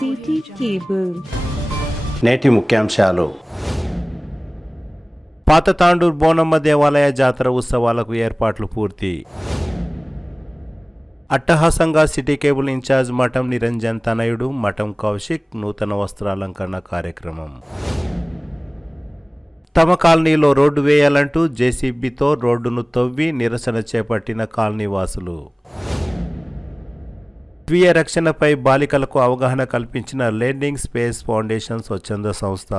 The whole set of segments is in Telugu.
City cable. నేటి ముఖ్యాంశాలు. పాత తాండూర్ బోనమ్మ దేవాలయ జాతర ఉత్సవాలకు ఏర్పాట్లు పూర్తి. అట్టహాసంగా సిటీ కేబుల్ ఇన్ఛార్జ్ మఠం నిరంజన్ తనయుడు మఠం కౌశిక్ నూతన వస్త్రాలంకరణ కార్యక్రమం. తమ కాలనీలో రోడ్డు వేయాలంటూ జేసీబీతో రోడ్డును తవ్వి నిరసన చేపట్టిన కాలనీ వాసులు. స్వీయ రక్షణపై బాలికలకు అవగాహన కల్పించిన లెర్నింగ్ స్పేస్ ఫౌండేషన్ స్వచ్ఛంద సంస్థ.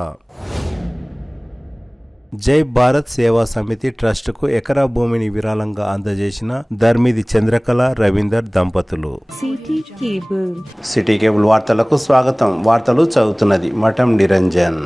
జై భారత్ సేవా సమితి ట్రస్టుకు ఎకరా భూమిని విరాళంగా అందజేసిన ధర్మిది చంద్రకళ రవీందర్ దంపతులు. సిటీ కేబుల్ వార్తలకు స్వాగతం. వార్తలు చదువుతున్నది మఠం నిరంజన్.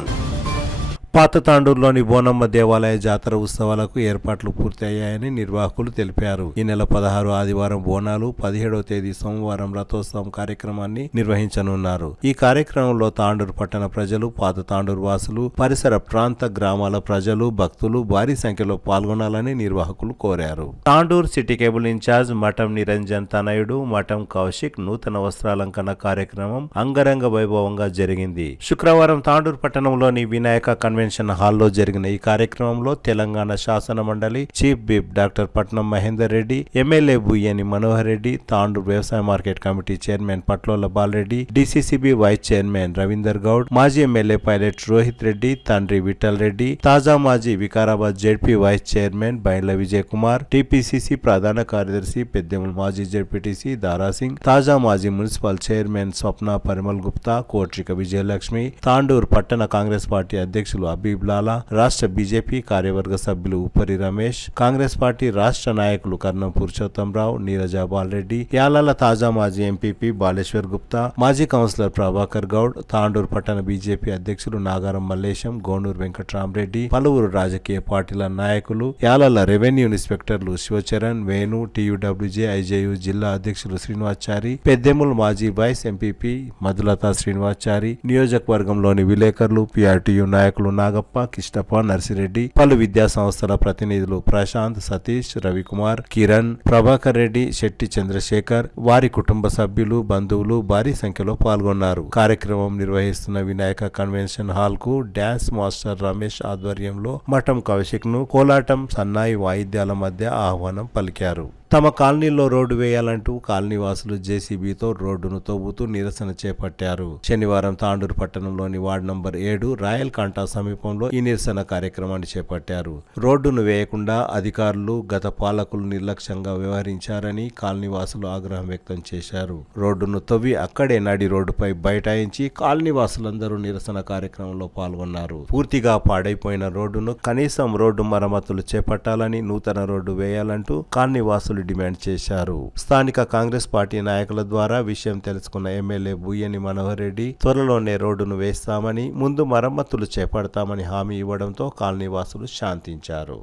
పాత తాండూరులోని బోనమ్మ దేవాలయ జాతర ఉత్సవాలకు ఏర్పాట్లు పూర్తయ్యాయని నిర్వాహకులు తెలిపారు. ఈ నెల 16 ఆదివారం బోనాలు, 17వ తేదీ సోమవారం రథోత్సవం కార్యక్రమాన్ని నిర్వహించనున్నారు. ఈ కార్యక్రమంలో తాండూరు పట్టణ ప్రజలు, పాత తాండూరు వాసులు, పరిసర ప్రాంత గ్రామాల ప్రజలు, భక్తులు భారీ సంఖ్యలో పాల్గొనాలని నిర్వాహకులు కోరారు. తాండూరు సిటీ కేబుల్ ఇన్ఛార్జ్ మఠం నిరంజన్ తనయుడు మఠం కౌశిక్ నూతన వస్త్రాలంకరణ కార్యక్రమం అంగరంగ వైభవంగా జరిగింది. శుక్రవారం తాండూరు పట్టణంలోని వినాయక కన్వెన్షన్ హాల్లో జరిగిన ఈ కార్యక్రమంలో తెలంగాణ శాసన మండలి chief whip doctor Patnam Mahender Reddy, MLA Buyyani Manohar Reddy, Tandur వ్యవసాయ market committee chairman Patlola Balareddy, DCCB vice chairman Ravinder Goud, మాజీ ఎమ్మెల్యే పైలట్ రోహిత్ రెడ్డి, తండ్రి విఠల్ రెడ్డి, తాజా మాజీ Vikarabad ZP vice chairman Bindla Vijay Kumar, TPCC ప్రధాన కార్యదర్శి పెద్దెముల్ మాజీ జెడ్పీటీసీ దారాసింగ్, తాజా మాజీ మున్సిపల్ చైర్మన్ స్వప్న పరిమల్ గుప్తా, కోట్రిక విజయలక్ష్మి, తాండూరు పట్టణ కాంగ్రెస్ పార్టీ అధ్యక్షులు అబీబ్ లాలా, రాష్ట్ర బీజేపీ కార్యవర్గ సభ్యులు ఉపరి రమేష్, కాంగ్రెస్ పార్టీ రాష్ట్ర నాయకులు కర్ణం పురుషోత్తంరావు, నీరజా బాలరెడ్డి, యాలాల తాజా మాజీ ఎంపీపీ బాలేశ్వర్ గుప్తా, మాజీ కౌన్సిలర్ ప్రభాకర్ గౌడ్, తాండూరు పట్టణ బీజేపీ అధ్యక్షులు నాగారం మల్లేశం, గోనూరు వెంకట్రామరెడ్డి, పలువురు రాజకీయ పార్టీల నాయకులు, యాలాల రెవెన్యూ ఇన్స్పెక్టర్లు శివచరణ్, వేణు, టీయూడబ్ల్యూజే ఐజేయు జిల్లా అధ్యక్షులు శ్రీనివాచారి, పెద్దెముల్ మాజీ వైస్ ఎంపీపీ మధులత శ్రీనివాచారి, నియోజకవర్గంలోని విలేకరులు, పీఆర్టీయూ నాయకులు నాగప్ప, కిష్టప్ప, నర్సిరెడ్డి, పలు విద్యా సంస్థల ప్రతినిధులు ప్రశాంత్, సతీష్, రవికుమార్, కిరణ్, ప్రభాకర్ రెడ్డి, శెట్టి చంద్రశేఖర్, వారి కుటుంబ సభ్యులు, బంధువులు భారీ సంఖ్యలో పాల్గొన్నారు. కార్యక్రమం నిర్వహిస్తున్న వినాయక కన్వెన్షన్ హాల్ కు డాన్స్ మాస్టర్ రమేష్ ఆధ్వర్యంలో మఠం కౌశిక్ ను కోలాటం, సన్నాయి వాయిద్యాల మధ్య ఆహ్వానం పలికారు. తమ కాలనీలో రోడ్డు వేయాలంటూ కాలనీ వాసులు జేసీబీతో రోడ్డును తవ్వుతూ నిరసన చేపట్టారు. శనివారం తాండూరు పట్టణంలోని వార్డు నంబర్ 7 రాయల్ కాంటా సమీపంలో ఈ నిరసన కార్యక్రమాన్ని చేపట్టారు. రోడ్డును వేయకుండా అధికారులు, గత పాలకులు నిర్లక్ష్యంగా వ్యవహరించారని కాలనీ వాసులు ఆగ్రహం వ్యక్తం చేశారు. రోడ్డును తవ్వి అక్కడే నడి రోడ్డుపై బైఠాయించి కాలనీ వాసులందరూ నిరసన కార్యక్రమంలో పాల్గొన్నారు. పూర్తిగా పాడైపోయిన రోడ్డును కనీసం రోడ్డు మరమ్మతులు చేపట్టాలని, నూతన రోడ్డు వేయాలంటూ కాలనీ వాసులు డిమాండ్ చేశారు. స్థానిక కాంగ్రెస్ పార్టీ నాయకుల ద్వారా విషయం తెలుసుకున్న ఎమ్మెల్యే బుయ్యని మనోహర్ రెడ్డి త్వరలోనే రోడ్డును వేస్తామని, ముందు మరమ్మతులు చేపడతామని హామీ ఇవ్వడంతో కాలనీ వాసులు శాంతించారు.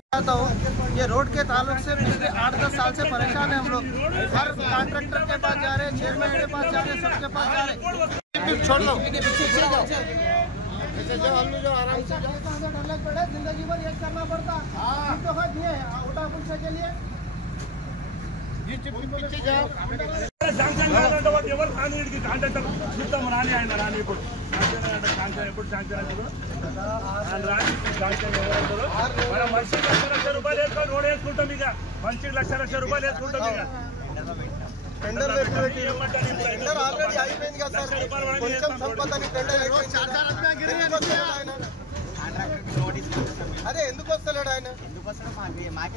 అదే ఎందుకు వస్తలేడు ఆయన?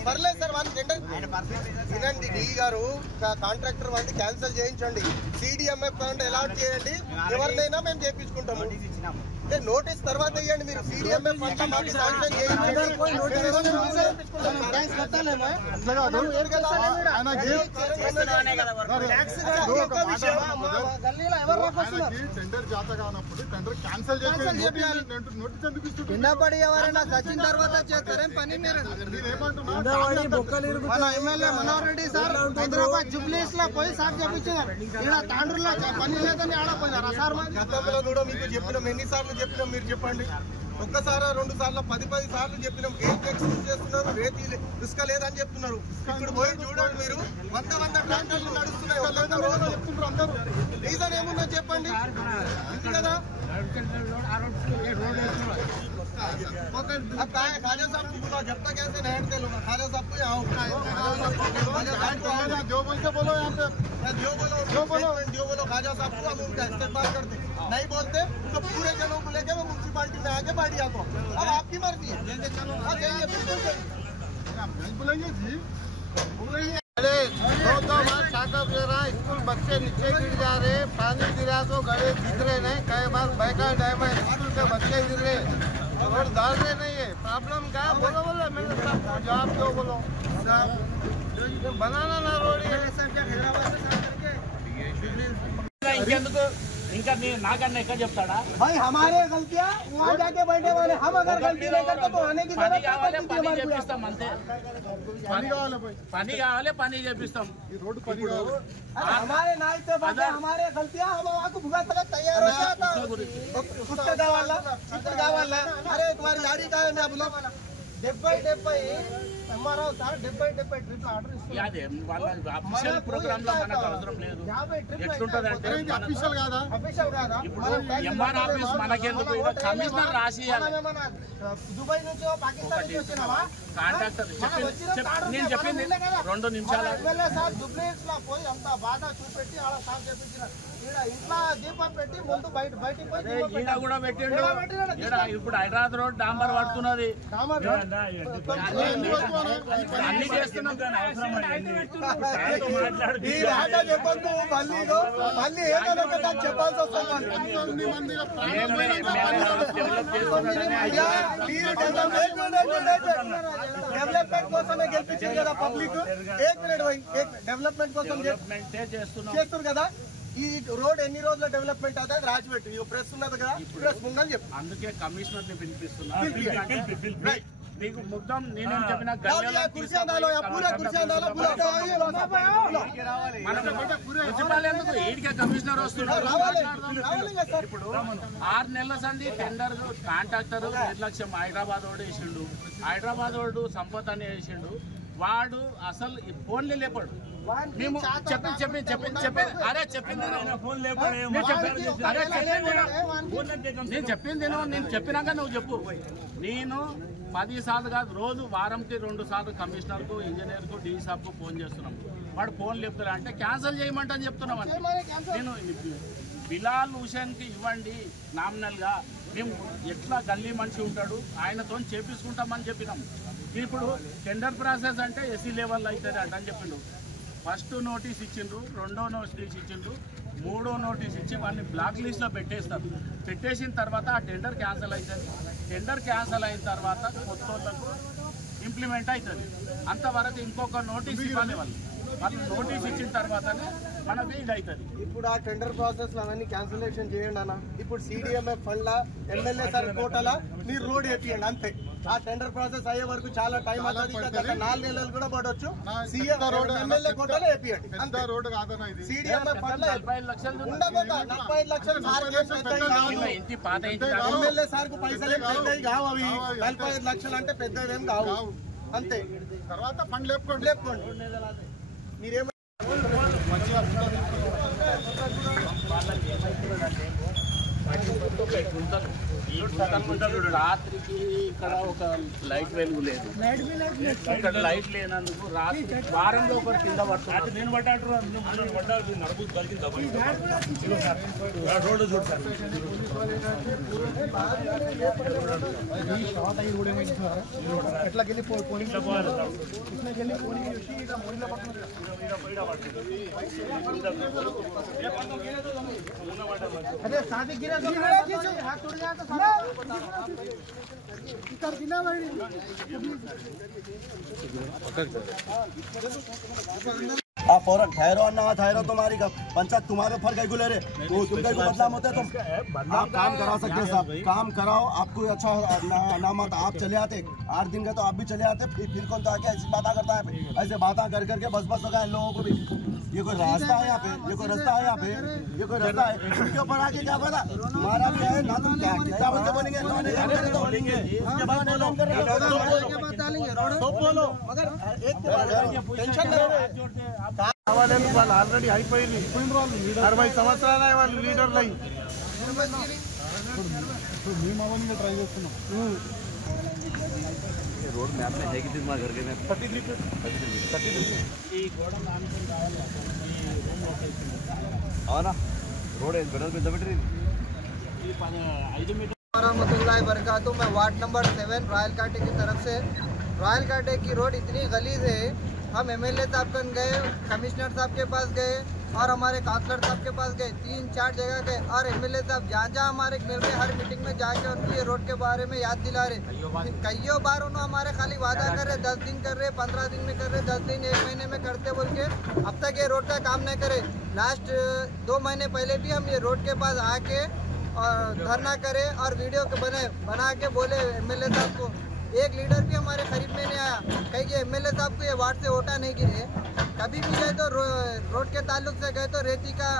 పర్లేదు సార్, వాళ్ళు వినండి. డి గారు కాంట్రాక్టర్ వాళ్ళని క్యాన్సిల్ చేయించండి, సిడిఎంఎఫ్ అలాట్ చేయండి, ఎవరినైనా మేము చేయించుకుంటాము. నోటీస్ తర్వాత ఇవ్వండి. మీరు సిడిఎంఎఫ్ విన్నపడి ఎవరైనా చచ్చిన తర్వాత చేస్తారేం పని? మీరు MLA Manohar Reddy sir Hyderabad jubilees లో పోయి సార్ చెప్పించారు, ఇక్కడ తాండ్రులో పని లేదని ఆడపోయినారా సార్? గతంలో కూడా మీకు చెప్పినాం, ఎన్నిసార్లు చెప్పినాం మీరు చెప్పండి. ఒక్కసారి 2 సార్లు 10 సార్లు చెప్పినాం. ఏం ఎక్స్క్యూజ్ చేస్తున్నారు? రేతి ఇసుక లేదని చెప్తున్నారు. ఇప్పుడు పోయి చూడండి, మీరు 100 ట్రాక్టర్లు నడుస్తున్నాయి. రీజన్ ఏముందని చెప్పండి కదా. खाजा साहब जब तक ऐसे नहीं हटते लोग खाजा साहब को यहाँ जो बोलते बोलो यहाँ पे जो बोलो खाजा साहब को हम उनका इस्तेमाल करते नहीं बोलते तो पूरे जनों को लेके वो म्यूनसिपालिटी में आके बैठ जाते हो. अब आपकी मर्जी है. जाइए बिल्कुल बोलेंगे जी. दो बार छाकअप ले रहा है. स्कूल बच्चे नीचे गिर जा रहे, पानी गिरा तो गड़े दिख रहे नहीं. कई बार बैका डैम है, स्कूल के बच्चे गिर रहे, रोड डाल रहे नहीं है. प्रॉब्लम क्या बोलो मेरे साहब जवाब दो. बोलो बनाना ना रोड ఇంకా నాకన్నా ఎక్కడ చెప్తాడా भाई हमारे गलतियाँ वहाँ जाके बैठे वाले. हम अगर गलती नहीं करते तो आने की పని కావాలి పని చేపిస్తాం అంతే. పని కావాలి పని చేపిస్తాం. हमारे नाइट से बात हमारे गलतियाँ हम आपको भुगत तक तैयार हो जाता. कुछ गावाला अरे तुम्हारी गाड़ी का है ना बोलो 70 ఎంఆర్ఓ సార్ 70 ట్రిప్ల ఆర్డర్ ఇస్తారు. అదే వాళ్ళ అఫీషియల్ ప్రోగ్రామ్ లో మనకు అవసరం లేదు. ఎట్లుంటదంటే అఫీషియల్ కాదా ఇప్పుడు ఎంఆర్ ఆఫీస్ మనకెందుకు కమిషనర్ రాసియాలి. దుబాయ్ నుంచి పాకిస్తాన్ నుంచి వచ్చినావా కాంట్రాక్టర్ నేను చెప్పింది 2 నిమిషాలు. సార్ దుబ్లీస్ లో పోయి అంత బాగా చూపెట్టి ఆడ సాఫ్ చేపించిన ఇంట్లో దీపం పెట్టి ముందు బయటికి పోయి ఈడ కూడా పెట్టిండు. ఇప్పుడు హైదరాబాద్ రోడ్ డాంబర్ పడుతున్నది. అన్ని చేస్తున్నాం కానీ అవసరం చెప్పొద్దు. మళ్ళీ ఏదైనా చెప్పాల్సి వస్తుంది. డెవలప్మెంట్ కోసమే గెలిపించింది కదా పబ్లిక్. 1 మినిట్ డెవలప్మెంట్ కోసం చేస్తున్నారు కదా. ఈ రోడ్ ఎన్ని రోజుల డెవలప్మెంట్ అవుతుంది రాజపెట్టి ప్రెస్ ఉన్నది కదా, ప్రెస్ ముందని చెప్పి అందుకే కమిషనర్ ని పిలిపిస్తున్నా. నీకు మొత్తం నేనేం చెప్పిన ఏడికే కమిషనర్ వస్తున్నాడు. ఇప్పుడు 6 నెలల సంది టెండర్ కాంట్రాక్టర్ నిర్లక్ష్యం. హైదరాబాద్ వాడు వేసిండు, హైదరాబాద్ వాడు సంపత్ అని వేసిండు. వాడు అసలు ఫోన్లే లేపాడు. మేము అరే చెప్పింది నేను చెప్పినాక నువ్వు చెప్పు. నేను 10 సార్లు కాదు, రోజు వారంకి 2 సార్లు కమిషనర్కు, ఇంజనీర్కు, డీ సాబ్కు ఫోన్ చేస్తున్నాం. వాడు ఫోన్ లేపుతాడు అంటే క్యాన్సిల్ చేయమంటని చెప్తున్నాం. అంటే నేను బిలాల్ హుసేన్కి ఇవ్వండి నామినల్గా, మేము ఎట్లా గల్లీ మనిషి ఉంటాడు ఆయనతో చేపించుకుంటామని చెప్పినాం. ఇప్పుడు టెండర్ ప్రాసెస్ అంటే ఎస్సీ లెవెల్లో అవుతుంది అంటని చెప్పిండు. ఫస్ట్ నోటీస్ ఇచ్చిండ్రు, 2వ నోటీస్ ఇచ్చిండ్రు, 3వ నోటీస్ ఇచ్చి వాళ్ళని బ్లాక్ లిస్ట్లో పెట్టేస్తారు. పెట్టేసిన తర్వాత ఆ టెండర్ క్యాన్సిల్ అవుతుంది. టెండర్ క్యాన్సిల్ అయిన తర్వాత కొత్త వాళ్ళకు ఇంప్లిమెంట్ అవుతుంది. అంతవరకు ఇంకొక నోటీస్ ఇవ్వాలి. వాళ్ళు నోటీస్ ఇచ్చిన తర్వాతనే మనకి ఇది అవుతుంది. ఇప్పుడు ఆ టెండర్ ప్రాసెస్ అవన్నీ క్యాన్సిలేషన్ చేయండి అన్న. ఇప్పుడు CDMF ఫండ్ లా ఎమ్మెల్యే సార్ కోటలా మీరు రోడ్ వేపియండి అంతే. ఆ టెండర్ ప్రాసెస్ అయ్యే వరకు చాలా టైం అవుతుంది. 4 నెలలు కూడా పడవచ్చు. ఎమ్మెల్యే కోటలో వేపియండి అంతే. CDMF ఫండ్ లో 45 లక్షలు ఉండబోతా 45 లక్షలు ఎమ్మెల్యే సార్ కు పైసలు పెద్దవి కావు. అవి 45 లక్షలు అంటే పెద్దవి ఏం కావు అంతే. తర్వాత ఫండ్ లేపుకోండి. మీరేమో రాత్రికి ఇక్కడ ఒక లైట్ వెలుగు లేదు. ఇక్కడ లైట్ లేనందుకు రాత్రి వారంలో ఒకటి కింద పడుతుంది. నేను పడ్డాడు నడుపు కలిగింది రోడ్డు చూడతాను. अरे शादी गिरा तो हाथ टूट गया तो इधर गिना भाई आप फौरन ठहरो ना ठहरो. तुम्हारी पंचायत तुम्हारे फर्क है गुलेरे वो तुमका बदनाम होता है. तुम आप काम करा सकते हैं साहब, काम कराओ. आपको अच्छा नाम आता आप चले आते 8 दिन का तो आप भी चले आते. फिर कौन तो आके ऐसी बातें करता है. ऐसे बातें कर करके बस होगा इन लोगों को भी. ये कोई रास्ता है यहाँ पे, ये कोई रास्ता है यहाँ पे, ये कोई रास्ता है. इसके ऊपर आके क्या पता हमारा क्या है ना. तुम क्या बोलेंगे बोलो मगर एक टेंशन వాళ్ళు ఆల్రెడీ అయిపోయింది 60 సంవత్సరాలు వాళ్ళు లీడర్లు అయ్యి ట్రై చేస్తున్నాం रोड में आपने है कि दिन घर के में 33 అవునా रोड है बेटर पे दबट रही ये 5 मीटर रहमतुल्लाह बरकातहू। मैं वार्ड नंबर 7 रॉयल काटे की तरफ से रॉयल काटे की रोड इतनी गलीज है। हम एमएलए साहब कन गए, कमिश्नर साहब के पास गए और हमारे काउंसलर साहब के पास गए, 3-4 जगह गए और एमएलए साहब जहाँ हमारे मिल रहे हर मीटिंग में जाके उनको ये रोड के बारे में याद दिला रहे। कईयों बार उन्होंने हमारे खाली वादा कर रहे, 10 दिन कर रहे, 15 दिन में कर रहे, 10 दिन 1 महीने में करते बोल के अब तक ये रोड का काम नहीं करे। लास्ट 2 महीने पहले भी हम ये रोड के पास आके और धरना करे और वीडियो बना के बोले एमएलए साहब को। एक लीडर भी हमारे करीब में नहीं आया, कहीं कि एमएलए साहब को ये वार्ड से वोटा नहीं गिरे। कभी भी गए तो रोड के ताल्लुक से गए तो रेती का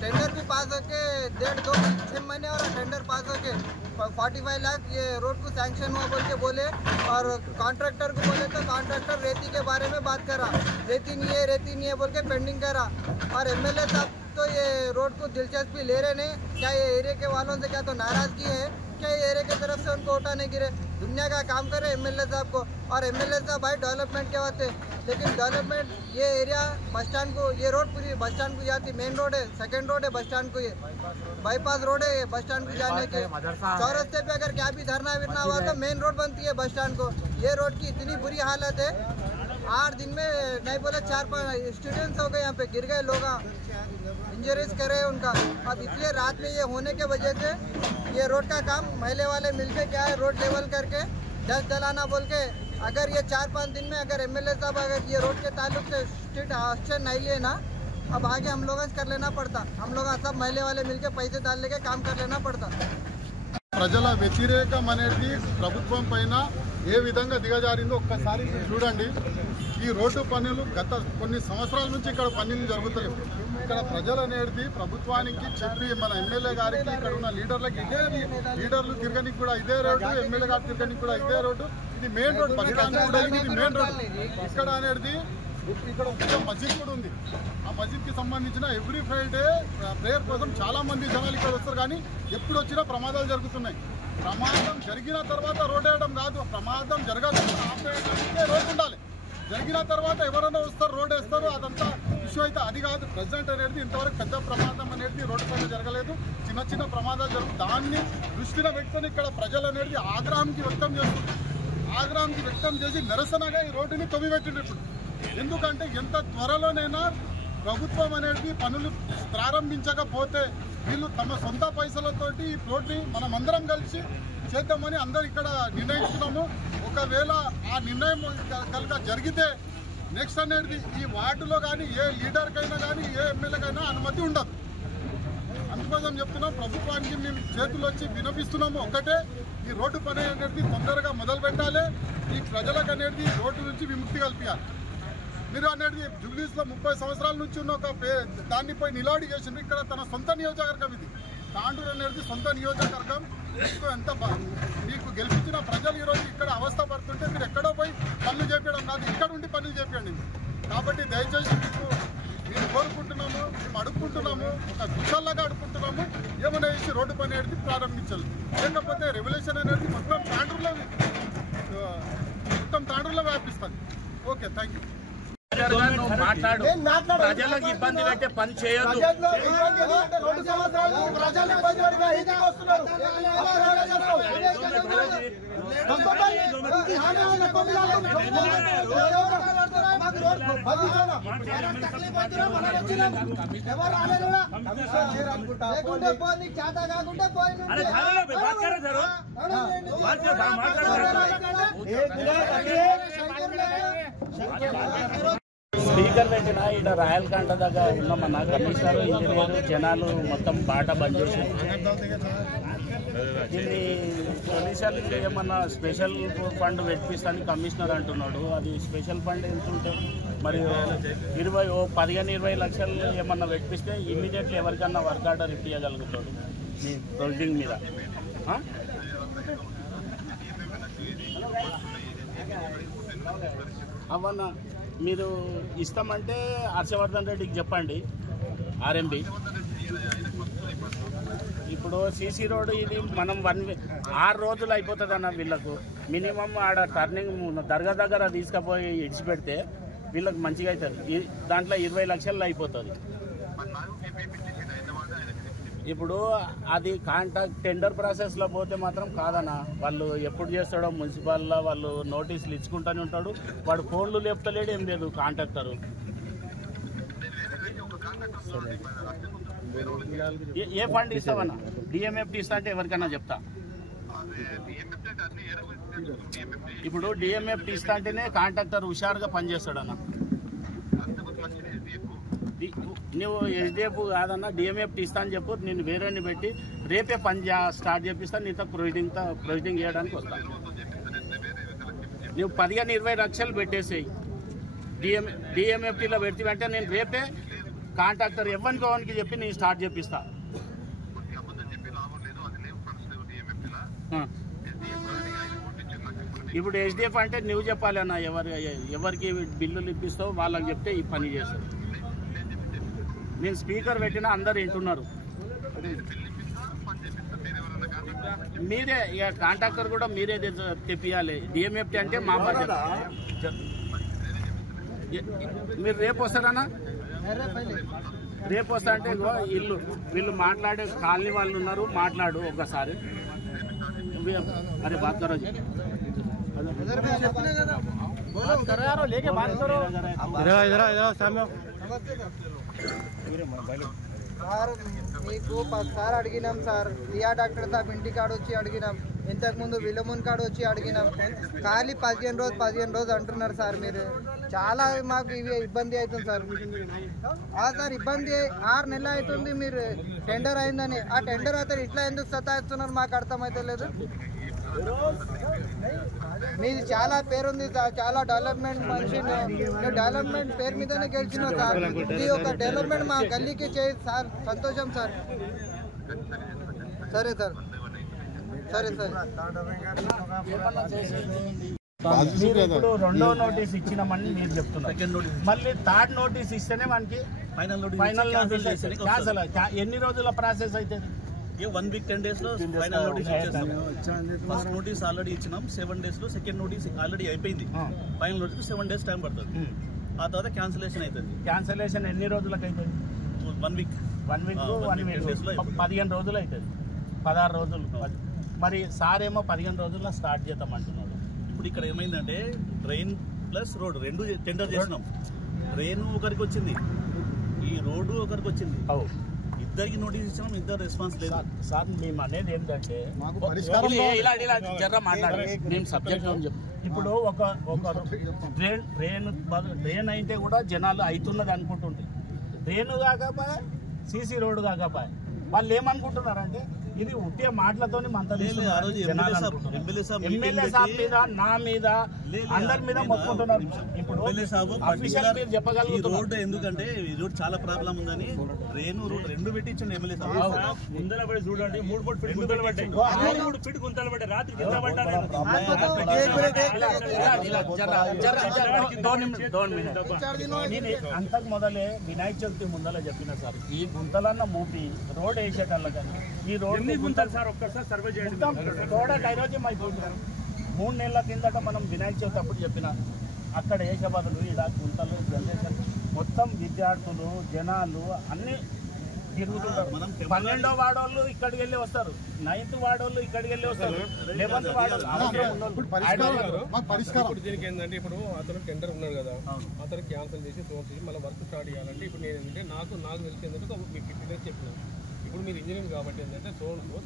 टेंडर भी पास होके 1.5-2-6 महीने और टेंडर पास होके 45 लाख ये रोड को सैंक्शन हुआ बोल के बोले और कॉन्ट्रैक्टर को बोले तो कॉन्ट्रैक्टर रेती के बारे में बात करा, रेती नहीं है बोल के पेंडिंग करा। और एमएलए साहब तो ये रोड को दिलचस्पी ले रहे नहीं। क्या ये एरिया के वालों से क्या तो नाराजगी है, क्या ये एरिया की तरफ से उनको वोटा नहीं गिरे? दुनिया का काम करे एमएलए साहब को। और एमएलए साहब भाई डेवलपमेंट के वास्ते, लेकिन डेवलपमेंट ये एरिया बस स्टैंड को, ये रोड पूरी बस स्टैंड को जाती, मेन रोड है, सेकंड रोड है बस स्टैंड को, ये बाईपास रोड है बस स्टैंड को जाने के। चौरस्ते पे अगर क्या भी धरना विरना हुआ तो मेन रोड बनती है बस स्टैंड को। ये रोड की इतनी बुरी हालत है, 8 दिन में नहीं बोले 4-5 स्टूडेंट्स हो गए, यहाँ पे गिर गए लोग, इंजरीज करे उनका। अब इसलिए रात में ये होने के वजह से ये रोड का काम महल्ले वाले मिलके क्या है रोड लेवल करके डस्ट डलाना बोल के, अगर ये 4-5 दिन में अगर एमएलए साहब अगर ये रोड के ताल्लुक से स्ट्रीट एक्शन नहीं लिए ना, अब आगे हम लोगों से कर लेना पड़ता, हम लोग सब महल्ले वाले मिलके पैसे डालने के काम कर लेना पड़ता। ప్రజల వ్యతిరేకం అనేది ప్రభుత్వం పైన ఏ విధంగా దిగజారిందో ఒక్కసారి చూడండి। ఈ రోడ్డు పనులు గత కొన్ని సంవత్సరాల నుంచి ఇక్కడ పనులు జరుగుతలేవు। ఇక్కడ ప్రజలు అనేది ప్రభుత్వానికి చెప్పి మన ఎమ్మెల్యే గారికి ఇక్కడ ఉన్న లీడర్లకు ఇదే లీడర్లు తిరగనికి కూడా ఇదే రోడ్డు, ఎమ్మెల్యే గారు తిరగనికి కూడా ఇదే రోడ్డు, ఇది మెయిన్ రోడ్, బస్ స్టాండ్ కూడా ఇది మెయిన్ రోడ్। ఇక్కడ అనేది ఇక్కడ ఒక మస్జిద్ కూడా ఉంది, ఆ మస్జిద్కి సంబంధించిన ఎవ్రీ ఫ్రైడే ప్రేయర్ కోసం చాలా మంది జనాలు ఇక్కడ వస్తారు, కానీ ఎప్పుడు వచ్చినా ప్రమాదాలు జరుగుతున్నాయి। ప్రమాదం జరిగిన తర్వాత రోడ్ వేయడం కాదు, ప్రమాదం జరగకుండా ఆపేయడానికే రోడ్ ఉండాలి। జరిగిన తర్వాత ఎవరైనా వస్తారు రోడ్ వేస్తారు, అదంతా ఇష్యూ అయితే అది కాదు। ప్రెసిడెంట్ అనేది ఇంతవరకు పెద్ద ప్రమాదం అనేది రోడ్డు పైన జరగలేదు, చిన్న చిన్న ప్రమాదాలు జరుగుతాయి। దాన్ని దృష్టిలో పెట్టుకొని ఇక్కడ ప్రజలు అనేది ఆగ్రహానికి వ్యక్తం చేసి నిరసనగా ఈ రోడ్డుని తొమ్మిపెట్టినప్పుడు, ఎందుకంటే ఎంత త్వరలోనైనా ప్రభుత్వం అనేది పనులు ప్రారంభించకపోతే వీళ్ళు తమ సొంత పైసలతోటి ఈ రోడ్ని మనం అందరం కలిసి చేద్దామని అందరూ ఇక్కడ నిర్ణయించుకున్నాము। ఒకవేళ ఆ నిర్ణయం కనుక జరిగితే నెక్స్ట్ అనేది ఈ వార్డులో కానీ ఏ లీడర్కైనా కానీ ఏ ఎమ్మెల్యేకైనా అనుమతి ఉండదు। అందుకోసం చెప్తున్నాం, ప్రభుత్వానికి మేము చేతులు వచ్చి వినిపిస్తున్నాము, ఒకటే ఈ రోడ్డు పని అనేది తొందరగా మొదలు పెట్టాలి, ఈ ప్రజలకు అనేది రోడ్డు నుంచి విముక్తి కల్పించాలి। మీరు అనేది జూబ్లీస్లో 30 సంవత్సరాల నుంచి ఉన్న ఒక దాన్నిపై నిలబడి చేసింది, ఇక్కడ తన సొంత నియోజకవర్గం ఇది, తాండూరు అనేది సొంత నియోజకవర్గం। ఎంత మీకు గెలిపించిన ప్రజలు ఈరోజు ఇక్కడ అవస్థ పడుతుంటే మీరు ఎక్కడో పోయి పనులు చేపించడం కాదు, ఇక్కడ ఉండి పనులు చేపించండి। కాబట్టి దయచేసి మేము కోరుకుంటున్నాము, మేము అడుక్కుంటున్నాము, ఒక విషయాల్లాగా అడుక్కుంటున్నాము, ఏమైనా వేసి రోడ్డు పని అనేది ప్రారంభించాలి, లేకపోతే రెవల్యూషన్ అనేది మొత్తం తాండూరులో వ్యాపిస్తుంది। Okay, thank you. మాట్లాడు, ప్రజలకు ఇబ్బంది పెట్టే పని చేయొద్దు। స్పీకర్ పెట్టిన ఇక్కడ రాయల్ కాంట దగ్గర ఉన్న మన కమిషనర్ ఇంజనీర్ జనాలు మొత్తం బాట బంద్ చేశారు। దీన్ని సొల్యూషన్ ఏమన్నా స్పెషల్ ఫండ్ పెట్టిస్తాను కమిషనర్ అంటున్నాడు, అది స్పెషల్ ఫండ్ ఎంత ఉంటే మరి 15-20 లక్షలు ఏమన్నా పెట్టిస్తే ఇమ్మీడియట్లీ ఎవరికన్నా వర్క్ ఆర్డర్ ఇప్పించగలుగుతాడు మీ బిల్డింగ్ మీద। అవన్నా మీరు ఇస్తామంటే హర్షవర్ధన్ రెడ్డికి చెప్పండి ఆర్ఎంబి. ఇప్పుడు సీసీ రోడ్ ఇది మనం 6 రోజులు అయిపోతుంది అన్న. వీళ్ళకు మినిమం ఆడ టర్నింగ్ దర్గా దగ్గర తీసుకుపోయి ఇడిచిపెడితే వీళ్ళకి మంచిగా అవుతుంది. దాంట్లో 20 లక్షల్లో అయిపోతుంది. ఇప్పుడు అది కాంట్రాక్ట్ టెండర్ ప్రాసెస్లో పోతే మాత్రం కాదన్న. వాళ్ళు ఎప్పుడు చేస్తాడో మున్సిపల్లో వాళ్ళు నోటీసులు ఇచ్చుకుంటూనే ఉంటాడు. వాడు ఫోన్లు లేపుతలేడు, ఏం లేదు కాంట్రాక్టరు. ఏ ఫండ్ ఇస్తామన్నా? డిఎంఎఫ్టీ ఇస్తా అంటే ఎవరికైనా చెప్తా. ఇప్పుడు డిఎంఎఫ్టీ ఇస్తా అంటేనే కాంట్రాక్టర్ హుషారుగా పనిచేస్తాడన్న. నువ్వు ఎస్డిఎఫ్ కాదన్నా, డిఎంఎఫ్టీ ఇస్తా అని చెప్పు. నేను వేరేని పెట్టి రేపే పని స్టార్ట్ చేపిస్తాను. నీతో ప్రొసీడింగ్ చేయడానికి వస్తాను. నువ్వు 15-20 లక్షలు పెట్టేసేయి. డిఎంఎఫ్టీలో పెడితే అంటే నేను రేపే కాంట్రాక్టర్ ఎవరికి చెప్పి నేను స్టార్ట్ చేపిస్తా. ఇప్పుడు ఎస్డిఎఫ్ అంటే నువ్వు చెప్పాలి అన్న. ఎవరికి బిల్లులు ఇప్పిస్తావు వాళ్ళకి చెప్తే ఈ పని చేస్తారు. నేను స్పీకర్ పెట్టినా అందరు వింటున్నారు. మీరే ఇక కాంట్రాక్టర్ కూడా మీరే తెప్పియాలి. డిఎంఎఫ్టీ అంటే మా బాధ్యత. మీరు రేపు వస్తారన్నా? రేపు వస్తా అంటే వీళ్ళు మాట్లాడే కాలనీ వాళ్ళు ఉన్నారు, మాట్లాడు ఒకసారి. అరే బాత్ కరో సార్ మీకు 10 సార్లు అడిగినాం సార్. రియా డాక్టర్ సాబ్ ఇంటికాడ వచ్చి అడిగినాం. ఇంతకుముందు విలమున్ కాడ వచ్చి అడిగినాం. ఖాళీ 15 రోజు అంటున్నారు సార్. మీరు చాలా మాకు ఇవి ఇబ్బంది అవుతుంది సార్. సార్ ఇబ్బంది 6 నెలలు అవుతుంది మీరు టెండర్ అయిందని. ఆ టెండర్ అతను ఇట్లా ఎందుకు సతాయిస్తున్నారు మాకు అర్థమైతే లేదు. మీది చాలా పేరుంది సార్, చాలా డెవలప్మెంట్ మనిషి. డెవలప్మెంట్ పేరు మీదనే గెలిచిన సార్. ఇది ఒక డెవలప్మెంట్ మా గల్లీకి చేయండి సార్. సంతోషం సార్. సరే సార్, సరే సార్. మీరు ఇప్పుడు 2వ నోటీస్ ఇచ్చినామని మీరు చెప్తున్నారు. మళ్ళీ 3rd నోటీస్ ఇస్తేనే మనకి ఫైనల్ నోటీస్ క్యాన్సల్. ఎన్ని రోజుల ప్రాసెస్ అవుతుంది? 1 వీక్ 10 days లో ఫైనల్ నోటీస్ ఇచ్చేస్తాం. ఫస్ట్ నోటీస్ ఆల్రెడీ ఇచ్చినాం 7 days లో. సెకండ్ నోటీస్ ఆల్రెడీ అయిపోయింది. ఫైనల్ నోటీస్ 7 days టైం పడుతుంది. ఆ తర్వాత క్యాన్సిలేషన్ అవుతుంది. క్యాన్సిలేషన్ ఎన్ని రోజులకు అవుతుంది? 1 వీక్ 1 వీక్ 15 రోజులు అవుతుంది. 16 రోజులు. మరి సార్ ఏమో 15 రోజుల్లో స్టార్ట్ చేద్దాం అంటున్నాడు. ఇప్పుడు ఇక్కడ ఏమైందంటే ట్రైన్ ప్లస్ రోడ్ 2 టెండర్ చేసినాం. ట్రైన్ ఒకరికి వచ్చింది, ఈ రోడ్డు ఒకరికి వచ్చింది. ఇద్దరికి నోటీస్ ఇచ్చినాం, ఇద్దరు రెస్పాన్స్ లేదు. సార్ మేము అనేది ఏంటంటే నేను సబ్జెక్ట్ ఇప్పుడు ఒక డ్రైన్ అయితే కూడా జనాలు అవుతున్నది అనుకుంటుంటే, డ్రైన్ కాకపోయా సీసీ రోడ్డు కాకపోయా వాళ్ళు ఏమనుకుంటున్నారంటే ఇది ఉట్టిగా మాటలతోని ఎమ్మెల్యే సాబ్ మీద నా మీద అందరి మీద మొత్తుకుంటున్నారు. ఇప్పుడు అఫీషియల్ మీరు చెప్పగలరు రోడ్డు ఎందుకంటే ఈ రోడ్ చాలా ప్రాబ్లం ఉందని ట్రైన్ రోడ్ 2 పెట్టించండి ఎమ్మెల్యే సాబ్. ముందర పడి చూడండి 3 ఫీట్ గుంతలు పడ్డాయి. 3 ఫీట్ గుంతలు పడ్డాయి. రాత్రి కింద పడ్డారు. అంతకు మొదలే వినాయక చవితి ముందర చెప్పిన సార్, ఈ గుంతలన్న మూపి రోడ్ వేసేటల్ల కానీ ఈ రోడ్ గుంతలు సార్ ఒక్కసారి సర్వే చేయండి. తోడ డైరోజం అయిపోతుంది. 3 నెలల కిందట మనం వినాయక చవితి అప్పుడు చెప్పిన అక్కడ వేసే బదులు ఇలా గుంతలు జనరేషన్ మొత్తం విద్యార్థులు జనాలు అన్ని తిరుగుతుంటారు. 12వ వార్డోళ్ళు ఇక్కడికి వెళ్ళి వస్తారు, 9th వార్డోళ్ళు ఇక్కడికి వెళ్ళి వస్తారు, 11th వార్డోళ్ళు. దీనికి ఏంటంటే ఇప్పుడు అతను టెండర్ ఉన్నాడు కదా, అతను క్యాన్సిల్ చేసి మళ్ళీ వర్క్ స్టార్ట్ చేయాలంటే ఇప్పుడు నేను ఏంటంటే నాకు తెలిసి ఏంటంటే మీకు 50 days చెప్పినాను. ఇప్పుడు మీరు ఇంజనీరింగ్ కాబట్టి ఏంటంటే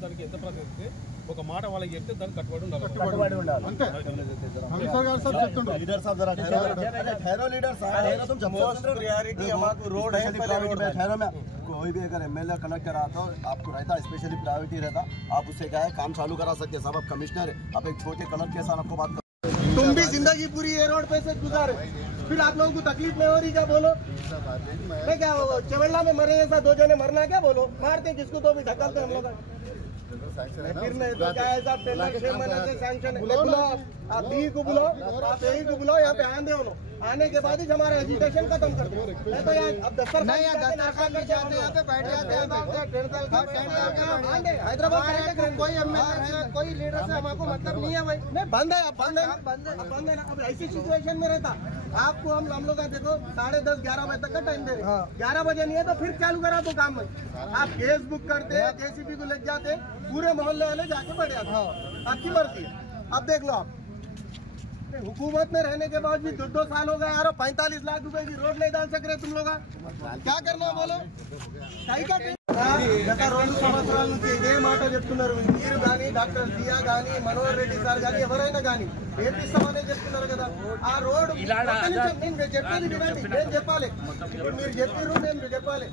దానికి ఎంత ప్రాసెస్ ఇస్తే ఒక మాట వాళ్ళకి చెప్తే దానికి కట్టుబడి ఉండాలి. कोई भी अगर एमएलए कनेक्ट करा तो आपको रहता है, स्पेशली प्रायोरिटी रहता, आप उससे क्या है काम चालू करा सकते हैं। साहब आप कमिश्नर है, आप एक छोटे कलर के साथ आपको बात कर। तुम भी जिंदगी पूरी ये रोड पे से गुजारे, फिर आप लोगों को तकलीफ नहीं हो रही क्या? बोलो मैं क्या चवल्ला में मरे ऐसा 2 जने मरना क्या? बोलो मारते किसको तो भी ढकलते हम लोग। फिर नहीं तो क्या ऐसा टेंडर 6 महीने से सैंक्शन है। बुलाओ आप डी को बुलाओ, आप यही को बुलाओ, यहाँ पे आने दो। आने के बाद ही हमारा एजुकेशन खत्म कर दो। नहीं तो यार अब दफ्तर नहीं यार दफ्तर कर जाते हैं, यहाँ पे बैठ जाते हैं, हैदराबाद कोई एमएलए कोई लीडर से हमको मतलब नहीं है भाई। नहीं बंद है, अब बंद है, बंद है ना। अब ऐसी सिचुएशन में रहता आपको हम लोग देखो 10:30-11 बजे तक का टाइम दे रहे, 11 बजे नहीं है तो फिर चालू करा तो काम में आप केस बुक करते हैं, जेसीबी को ले जाते, पूरे मोहल्ले वाले जाके बैठ जाते, आपकी मर्जी। अब देख लो आप हुकूमत में रहने के बाद भी 2 साल हो गए यार, 45 लाख रुपए की रोड नहीं डाल सक रहे तुम लोग, क्या करना बोलो। గత 2 సంవత్సరాల నుంచి ఇదే మాట చెప్తున్నారు మీరు కానీ, డాక్టర్ జియా కానీ, మనోహర్ రెడ్డి సార్ కానీ, ఎవరైనా కానీ వేపిస్తామనే చెప్తున్నారు కదా। ఆ రోడ్ నేను చెప్పేది వినండి, నేను చెప్పాలి, ఇప్పుడు మీరు చెప్పారు నేను చెప్పాలి।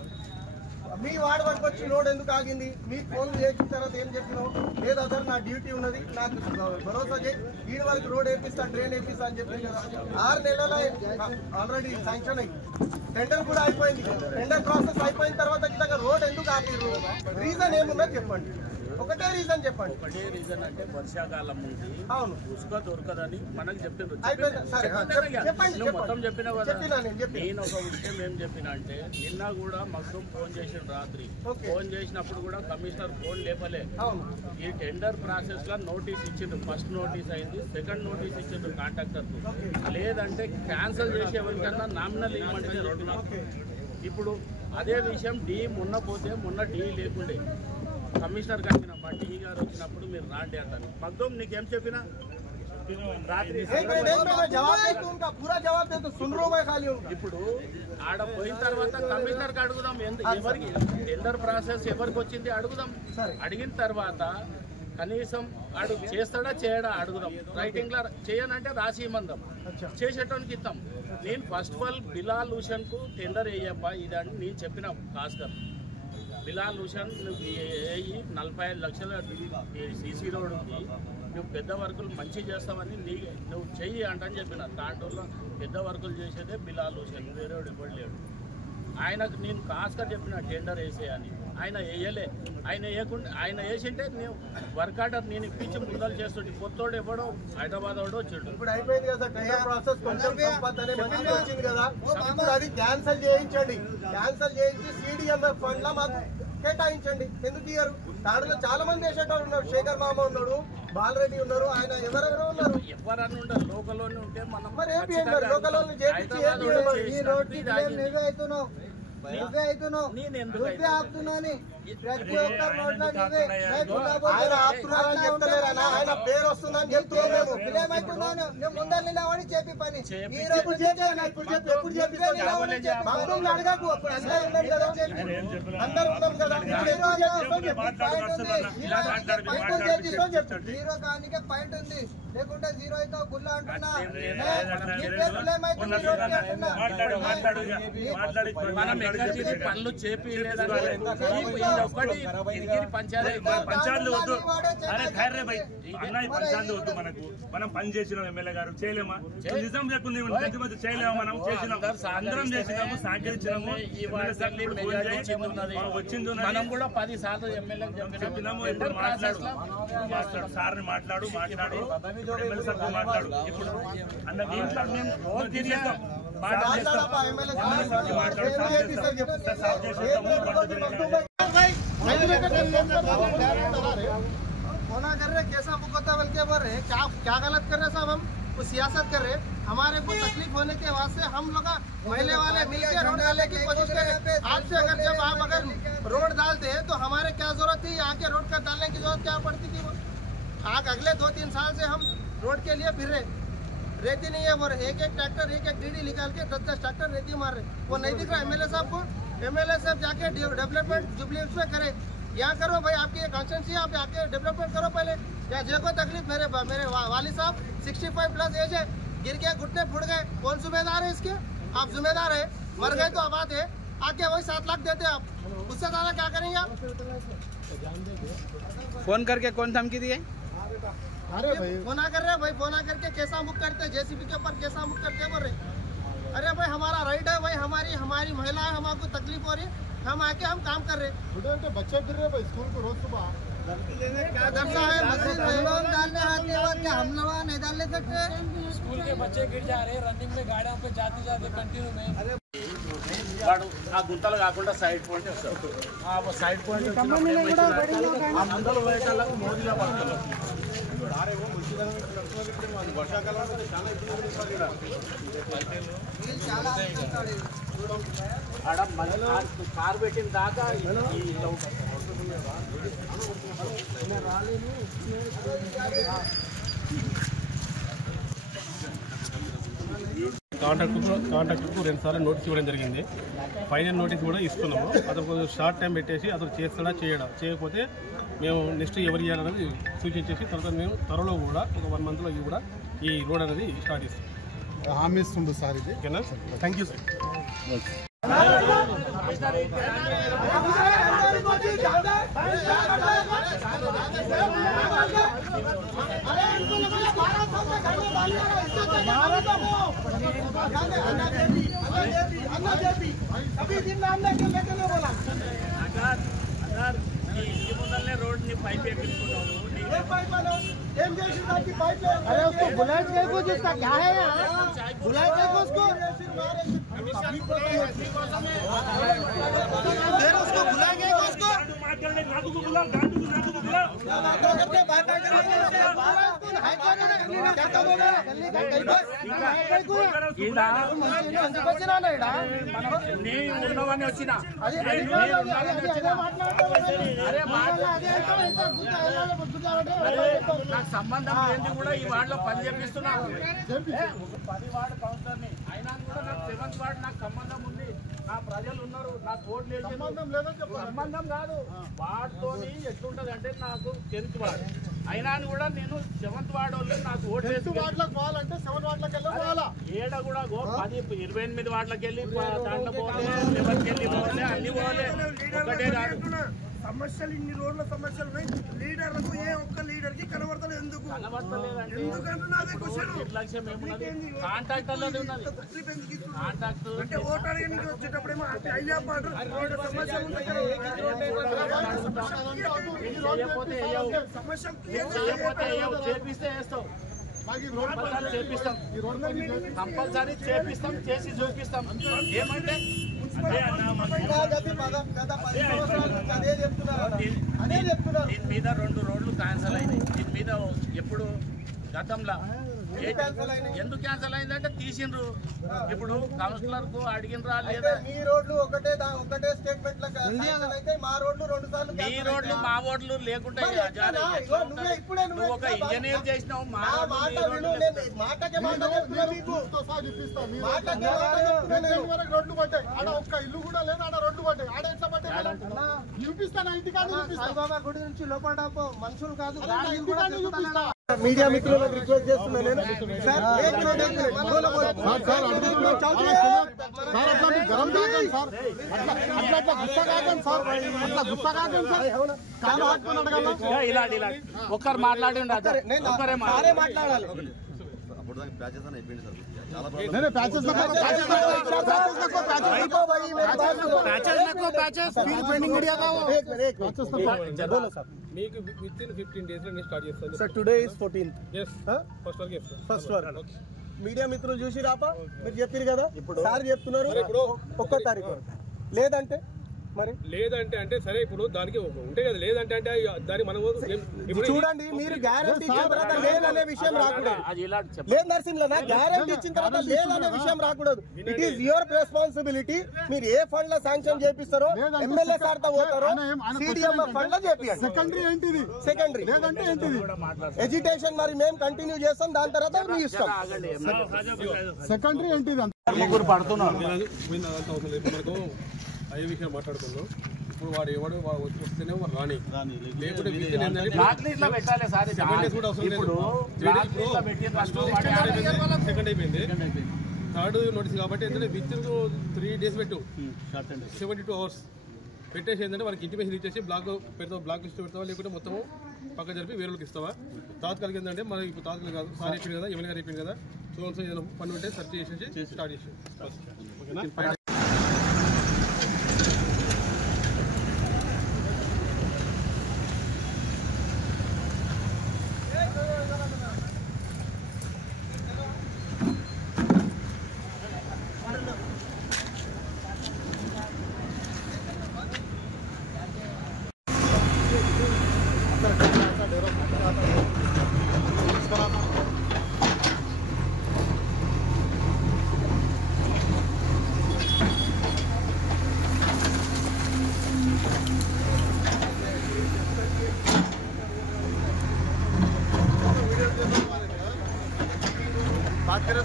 మీ వార్డు వరకు వచ్చి రోడ్ ఎందుకు ఆగింది, మీకు ఫోన్లు చేసిన తర్వాత ఏం చెప్పినావు, లేదు సార్ నా డ్యూటీ ఉన్నది, నాకు భరోసా చేయి, ఈ వరకు రోడ్ వేపిస్తా, డ్రైన్ వేపిస్తా అని చెప్పి కదా। 6 నెలల ఆల్రెడీ శాంక్షన్ అయ్యి టెండర్ కూడా అయిపోయింది, టెండర్ ప్రాసెస్ అయిపోయిన తర్వాత ఇలాగా రోడ్ ఎందుకు ఆపిర్రు, రీజన్ ఏమున్నది చెప్పండి, ఒకటే రీజన్ చెప్పండి। ఒకటే రీజన్ అంటే వర్షాకాలం ఉంది, అవును ఉసుక దొరకదని మనకు చెప్పారు। చెప్పండి మొత్తం చెప్పినావు కదా। నేను నేను ఒక విషయం ఏం చెప్పినా అంటే నిన్న కూడా మగ్దుం ఫోన్ చేసిన రాత్రి, ఫోన్ చేసినప్పుడు కూడా కమిషనర్ ఫోన్ లేపలే। ఈ టెండర్ ప్రాసెస్ లో నోటీస్ ఇచ్చిండ్రు, ఫస్ట్ నోటీస్ అయింది, సెకండ్ నోటీస్ ఇచ్చిండ్రు కాంట్రాక్టర్ కు, లేదంటే క్యాన్సిల్ చేసి ఎవరికన్నా నామినల్ ఇవ్వమంటే రోడ్డు। ఇప్పుడు అదే విషయం డి మొన్న పోతే మొన్న డి లేకుండే, కమిషనర్ గారు మా డి గారు వచ్చినప్పుడు మీరు రాండి అంటారు। మగ్దుం నీకేం చెప్పినా రాత్రి ఇప్పుడు ఆడ పోయిన తర్వాత కమిషనర్ కి అడుగుదాం, ఎవరికి టెండర్ ప్రాసెస్ ఎవరికి వచ్చింది అడుగుదాం, అడిగిన తర్వాత కనీసం అడుగు చేస్తాడా చేయడా అడుగుదాం, రైటింగ్ లో చేయనంటే రాసి ఇమ్మందాం, చేసేటానికి ఇస్తాం। నేను first of all Bilal Hussain కు టెండర్ వేయబ్బా ఇదని నేను చెప్పిన భాస్కర్, బిలాల్ హుసేన్ నువ్వు 45 లక్షల సీసీ రోడ్ ఉంది, నువ్వు పెద్ద వర్కులు మంచి చేస్తామని నువ్వు చెయ్యి అంటని చెప్పిన, దాంట్లో పెద్ద వర్కులు చేసేదే బిలాల్ హుసేన్, వేరేవాడు ఎవడు లేడు। ఆయనకు నేను కాస్గా చెప్పిన టెండర్ వేసేయని, ఆయన వేయలే, ఆయన వేయకుండా ఆయన వేసింటే నేను వర్క్ ఆర్డర్ నేను ఇప్పించి ముందలు చేస్తుంటే, కొత్తోడు ఎవడో హైదరాబాద్ వాడు వచ్చాడు। ఇప్పుడు అయిపోయింది కదా టెండర్ ప్రాసెస్, కొంచెం సంపద అనే మంచిగా వచ్చింది కదా, ఇప్పుడు అది క్యాన్సల్ చేయించండి, క్యాన్సల్ చేయించి CDMF ఫండ్ లో మాకు కేటాయించండి। ఎందుకు ఇయ్యరు, తాడులో చాలా మంది వేసేటోళ్ళు ఉన్నారు, శేఖర్ మామ ఉన్నాడు, బాలరెడ్డి ఉన్నారు, ఆయన ఎవరెవరో ఉన్నారు, ఎవరన్నా ఉండరు లోకల్లోనే ఉంటే మనం మరి ఏపీ లోకల్ చేపించి నువ్వే అవుతున్నావు ప్రతి ఒక్క రోడ్లో నువ్వే ఆయన ఆపుతున్నారని చెప్తలేరా, ఆయన పేరు వస్తుందని చెప్తున్నాను, ఏమవుతున్నాను నువ్వు ముందర నిలబడి చెప్పి పని, ఈ రోజు ఎప్పుడు చేపిస్తాను అడగకు, అప్పుడు అందరూ ఉన్నాం కదా, అందరూ ఉన్నాం కదా, జీరో కానీ పాయింట్ ఉంది, లేకుంటే జీరో అయితే గుల్ల అంటున్నా, మనం ఎక్కడ పనులు పంచాయతీలు వద్దు, అరే ఖైర్రే భయ్ అన్న పంచాయతీ వద్దు మనకు, మనం పని చేసినాం, ఎమ్మెల్యే గారు చేయలేమా, నిజం లేకుండా మంచి చేయలేమా, మనం చేసినాం, అందరం చేసినాము, సహకరించినాము, వచ్చింది మనం కూడా 10 సార్లు ఎమ్మెల్యే చెప్పినాము, ఇప్పుడు మాట్లాడు సార్ని మాట్లాడు ఎమ్మెల్యే సార్తో మాట్లాడు, ఇప్పుడు అన్న దీంట్లో మేము రోజు తిరిగేస్తాం, होना कर रहे कैसा मुकद्दमा बल्कि बोल रहे क्या गलत कर रहे साहब, हम वो सियासत कर रहे, हमारे को तकलीफ होने के वास्ते हम लोग महिले वाले मिलकर रोड डालने की कोशिश कर रहे। आज से अगर जब आप अगर रोड डालते हैं तो हमारे क्या जरूरत थी, यहाँ के रोड का डालने की जरूरत क्या पड़ती थी, वो आज अगले 2-3 साल से हम रोड के लिए फिर रहे, रेती नहीं है वो एक ट्रैक्टर एक डीडी निकाल के 10 ट्रैक्टर रेती मार रहे, वो नहीं दिख रहा एमएलए साहब को। एमएलए साहब जाके डेवलपमेंट जुबली में करे, यहाँ करो भाई, आपकी कॉन्स्टिट्यूंसी आप जाके डेवलपमेंट करो पहले, या जो कोई तकलीफ मेरे वाली साहब 65+ एज है, गिर गए, घुटने फुट गए, कौन जिम्मेदार है इसके, आप जिम्मेदार है, मर गए तो आबाद है, आके वही 7 लाख देते आप, उससे ज्यादा क्या करेंगे आप। फोन करके कौन धमकी दिए, अरे भाई फोन कर रहे भाई, फोन करके कैसा बुक करते, जेसीबी के ऊपर कैसा बुक करते बोल रहे, अरे भाई हमारा राइट है भाई, हमारी महिला है, हमको तकलीफ हो रही है, हम आके हम काम कर रहे, बच्चे फिर रहे भाई स्कूल को रोज सुबह नहीं डाल सकते। स्कूल के बच्चे गिर जा रहे हैं रनिंग में गाड़ियों पे जाते जाते कंटिन्यू में। వాడు ఆ గుంతలు కాకుండా సైడ్ పాయింట్ వస్తారు. ఆ సైడ్ పాయింట్ ఆ ముందలు వేయటాలకు మోడీలో పడుతున్నారు. ఆడ కారు పెట్టిన దాకా కాంట్రాక్టర్కు 2 సార్లు నోటీస్ ఇవ్వడం జరిగింది. ఫైనల్ నోటీస్ కూడా ఇస్తున్నాము. అతను కొంచెం షార్ట్ టైం పెట్టేసి అతను చేస్తాడా చేయకపోతే మేము నెక్స్ట్ ఎవరు చేయాలనేది సూచించేసి తర్వాత మేము త్వరలో కూడా ఒక 1 మంత్లో కూడా ఈ రోడ్ అనేది స్టార్ట్ చేస్తాం. హామీ ఇస్తుంది సార్ ఇది. ఓకేనా? Thank you sir. ముందరనే రోడ్ని పైప్ వేపించుకున్నావు. अरे उसको बुलेट देखो जिसका क्या है बुलेट देखो उसको फिर उसको बुलाएंगे उसको ఉన్నవన్నీ వచ్చిన నాకు సంబంధం ఏంటి కూడా ఈ వార్డులో పని చేపిస్తున్నాను. 10 వార్డు కౌన్సిలర్ని అయినా కూడా నాకు 7th వార్డు నాకు సంబంధం ఉంది. నా ప్రజలు ఉన్నారు, నాకు ఓట్లు లేదు. సంబంధం కాదు వార్డుతో ఎట్లుంటది అంటే నాకు 10th వార్డు అయినా కూడా నేను 7th వార్డు వాళ్ళు నాకు ఓట్లు ఏడ కూడా 28 వార్డులకు వెళ్ళి దాంట్లో పోలే, 11కి వెళ్ళి పోలే, అన్ని పోలే. ఒకటే కాదు సమస్యలు ఇన్ని రోడ్ల సమస్యలు ఉన్నాయి. లీడర్లకు ఏ ఒక్క లీడర్ కి కనబడతలేదు. ఎందుకు నిర్లక్ష్యం ఏమున్నది? కాంట్రాక్టర్లది ఉన్నది. కాంట్రాక్ట్ అంటే ఓటు అడగడానికి వచ్చేటప్పుడేమో సమస్యలు చేపిస్తే వేస్తావు, చేపిస్తాం, కంపల్సరీ చేపిస్తాం, చేసి చూపిస్తాం. ఏమంటే దీని మీద 2 రోడ్లు క్యాన్సల్ అయినాయి. దీని మీద ఎప్పుడు గతంలో ఎందుకు క్యాన్సల్ అయిందంటే తీసిండ్రు. ఇప్పుడు కౌన్సిలర్ కు అడిగినరా లేదా? మీ రోడ్లు ఒకటే స్టేట్మెంట్ మా రోడ్లు 2 సార్లు మీ రోడ్లు మా ఓట్లు లేకుంటే నువ్వు ఒక ఇంజనీర్ చేసినావు. రోడ్లు పడ్డాయి. ఆడ ఒక్క ఇల్లు కూడా లేదు. ఆడ రోడ్లు పడ్డాయి. ఆడ ఎట్లా పడ్డాయి చూపిస్తాను. ఇంటికాడ సాయిబాబా గుడి నుంచి లోపల మనుషులు కాదు మీడియా మిత్రులకు రిక్వెస్ట్ చేస్తున్నా నేను. ఒక్కరు మాట్లాడి మాట్లాడాలి. మీకు విత్ ఇన్ 15 days లో స్టార్ట్ చేస్తాను sir. Today is 14th. First work media మిత్రులు చూసి రాపా మీరు చెప్పారు కదా. ఇప్పుడు సార్ చెప్తున్నారు 1వ తారీఖు లేదంటే మరి అంటే సరే ఇప్పుడు దానికి ఉంటే కదా. లేదంటే దాని మనం చూడండి మీరు గ్యారెంటీ ఇచ్చిన తర్వాత లేదనే విషయం రాకూడదు. లేదు నరసింహ గ్యారెంటీ ఇచ్చిన తర్వాత లేదనే విషయం రాకూడదు. It is your responsibility. మీరు ఏ ఫండ్ లో శాంక్షన్ చేపిస్తారో ఎమ్మెల్యే సార్ తో పోతారో సిడిఎం ఫండ్ లో చేపియండి. సెకండరీ ఏంటిది? సెకండరీ లేదంటే ఏంటిది? ఎడ్యుకేషన్ మరి మేము కంటిన్యూ చేస్తాం. దాని తర్వాత మీ ఇష్టం. సెకండరీ ఏంటిది? ముగ్గురు పడుతున్నారు. మనకు అదే విషయం మాట్లాడుకుందాం. ఇప్పుడు వాడు ఎవడు వస్తేనే రాని లేకుంటే సెకండ్ అయిపోయింది. 3rd నోటీస్ కాబట్టి ఏంటంటే విత్ 3 days పెట్టు 72 hours పెట్టేసి ఏంటంటే వాళ్ళకి ఇంటిమేషన్ ఇచ్చేసి బ్లాక్ పెడతావు, బ్లాక్ లిస్ట్ పెడతావా లేకుంటే మొత్తం పక్క జరిపి వేరేకి ఇస్తావా? తాత్కాలిక ఏంటంటే మనకి ఇప్పుడు తాత్కాలిక కాదు. సార్ అయిపోయింది కదా, ఎమ్మెల్యే గారు అయిపోయింది కదా. సో ఏదైనా పని ఉంటే సెర్చ్ చేసేసి స్టార్ట్ చేసి ఓకేనా.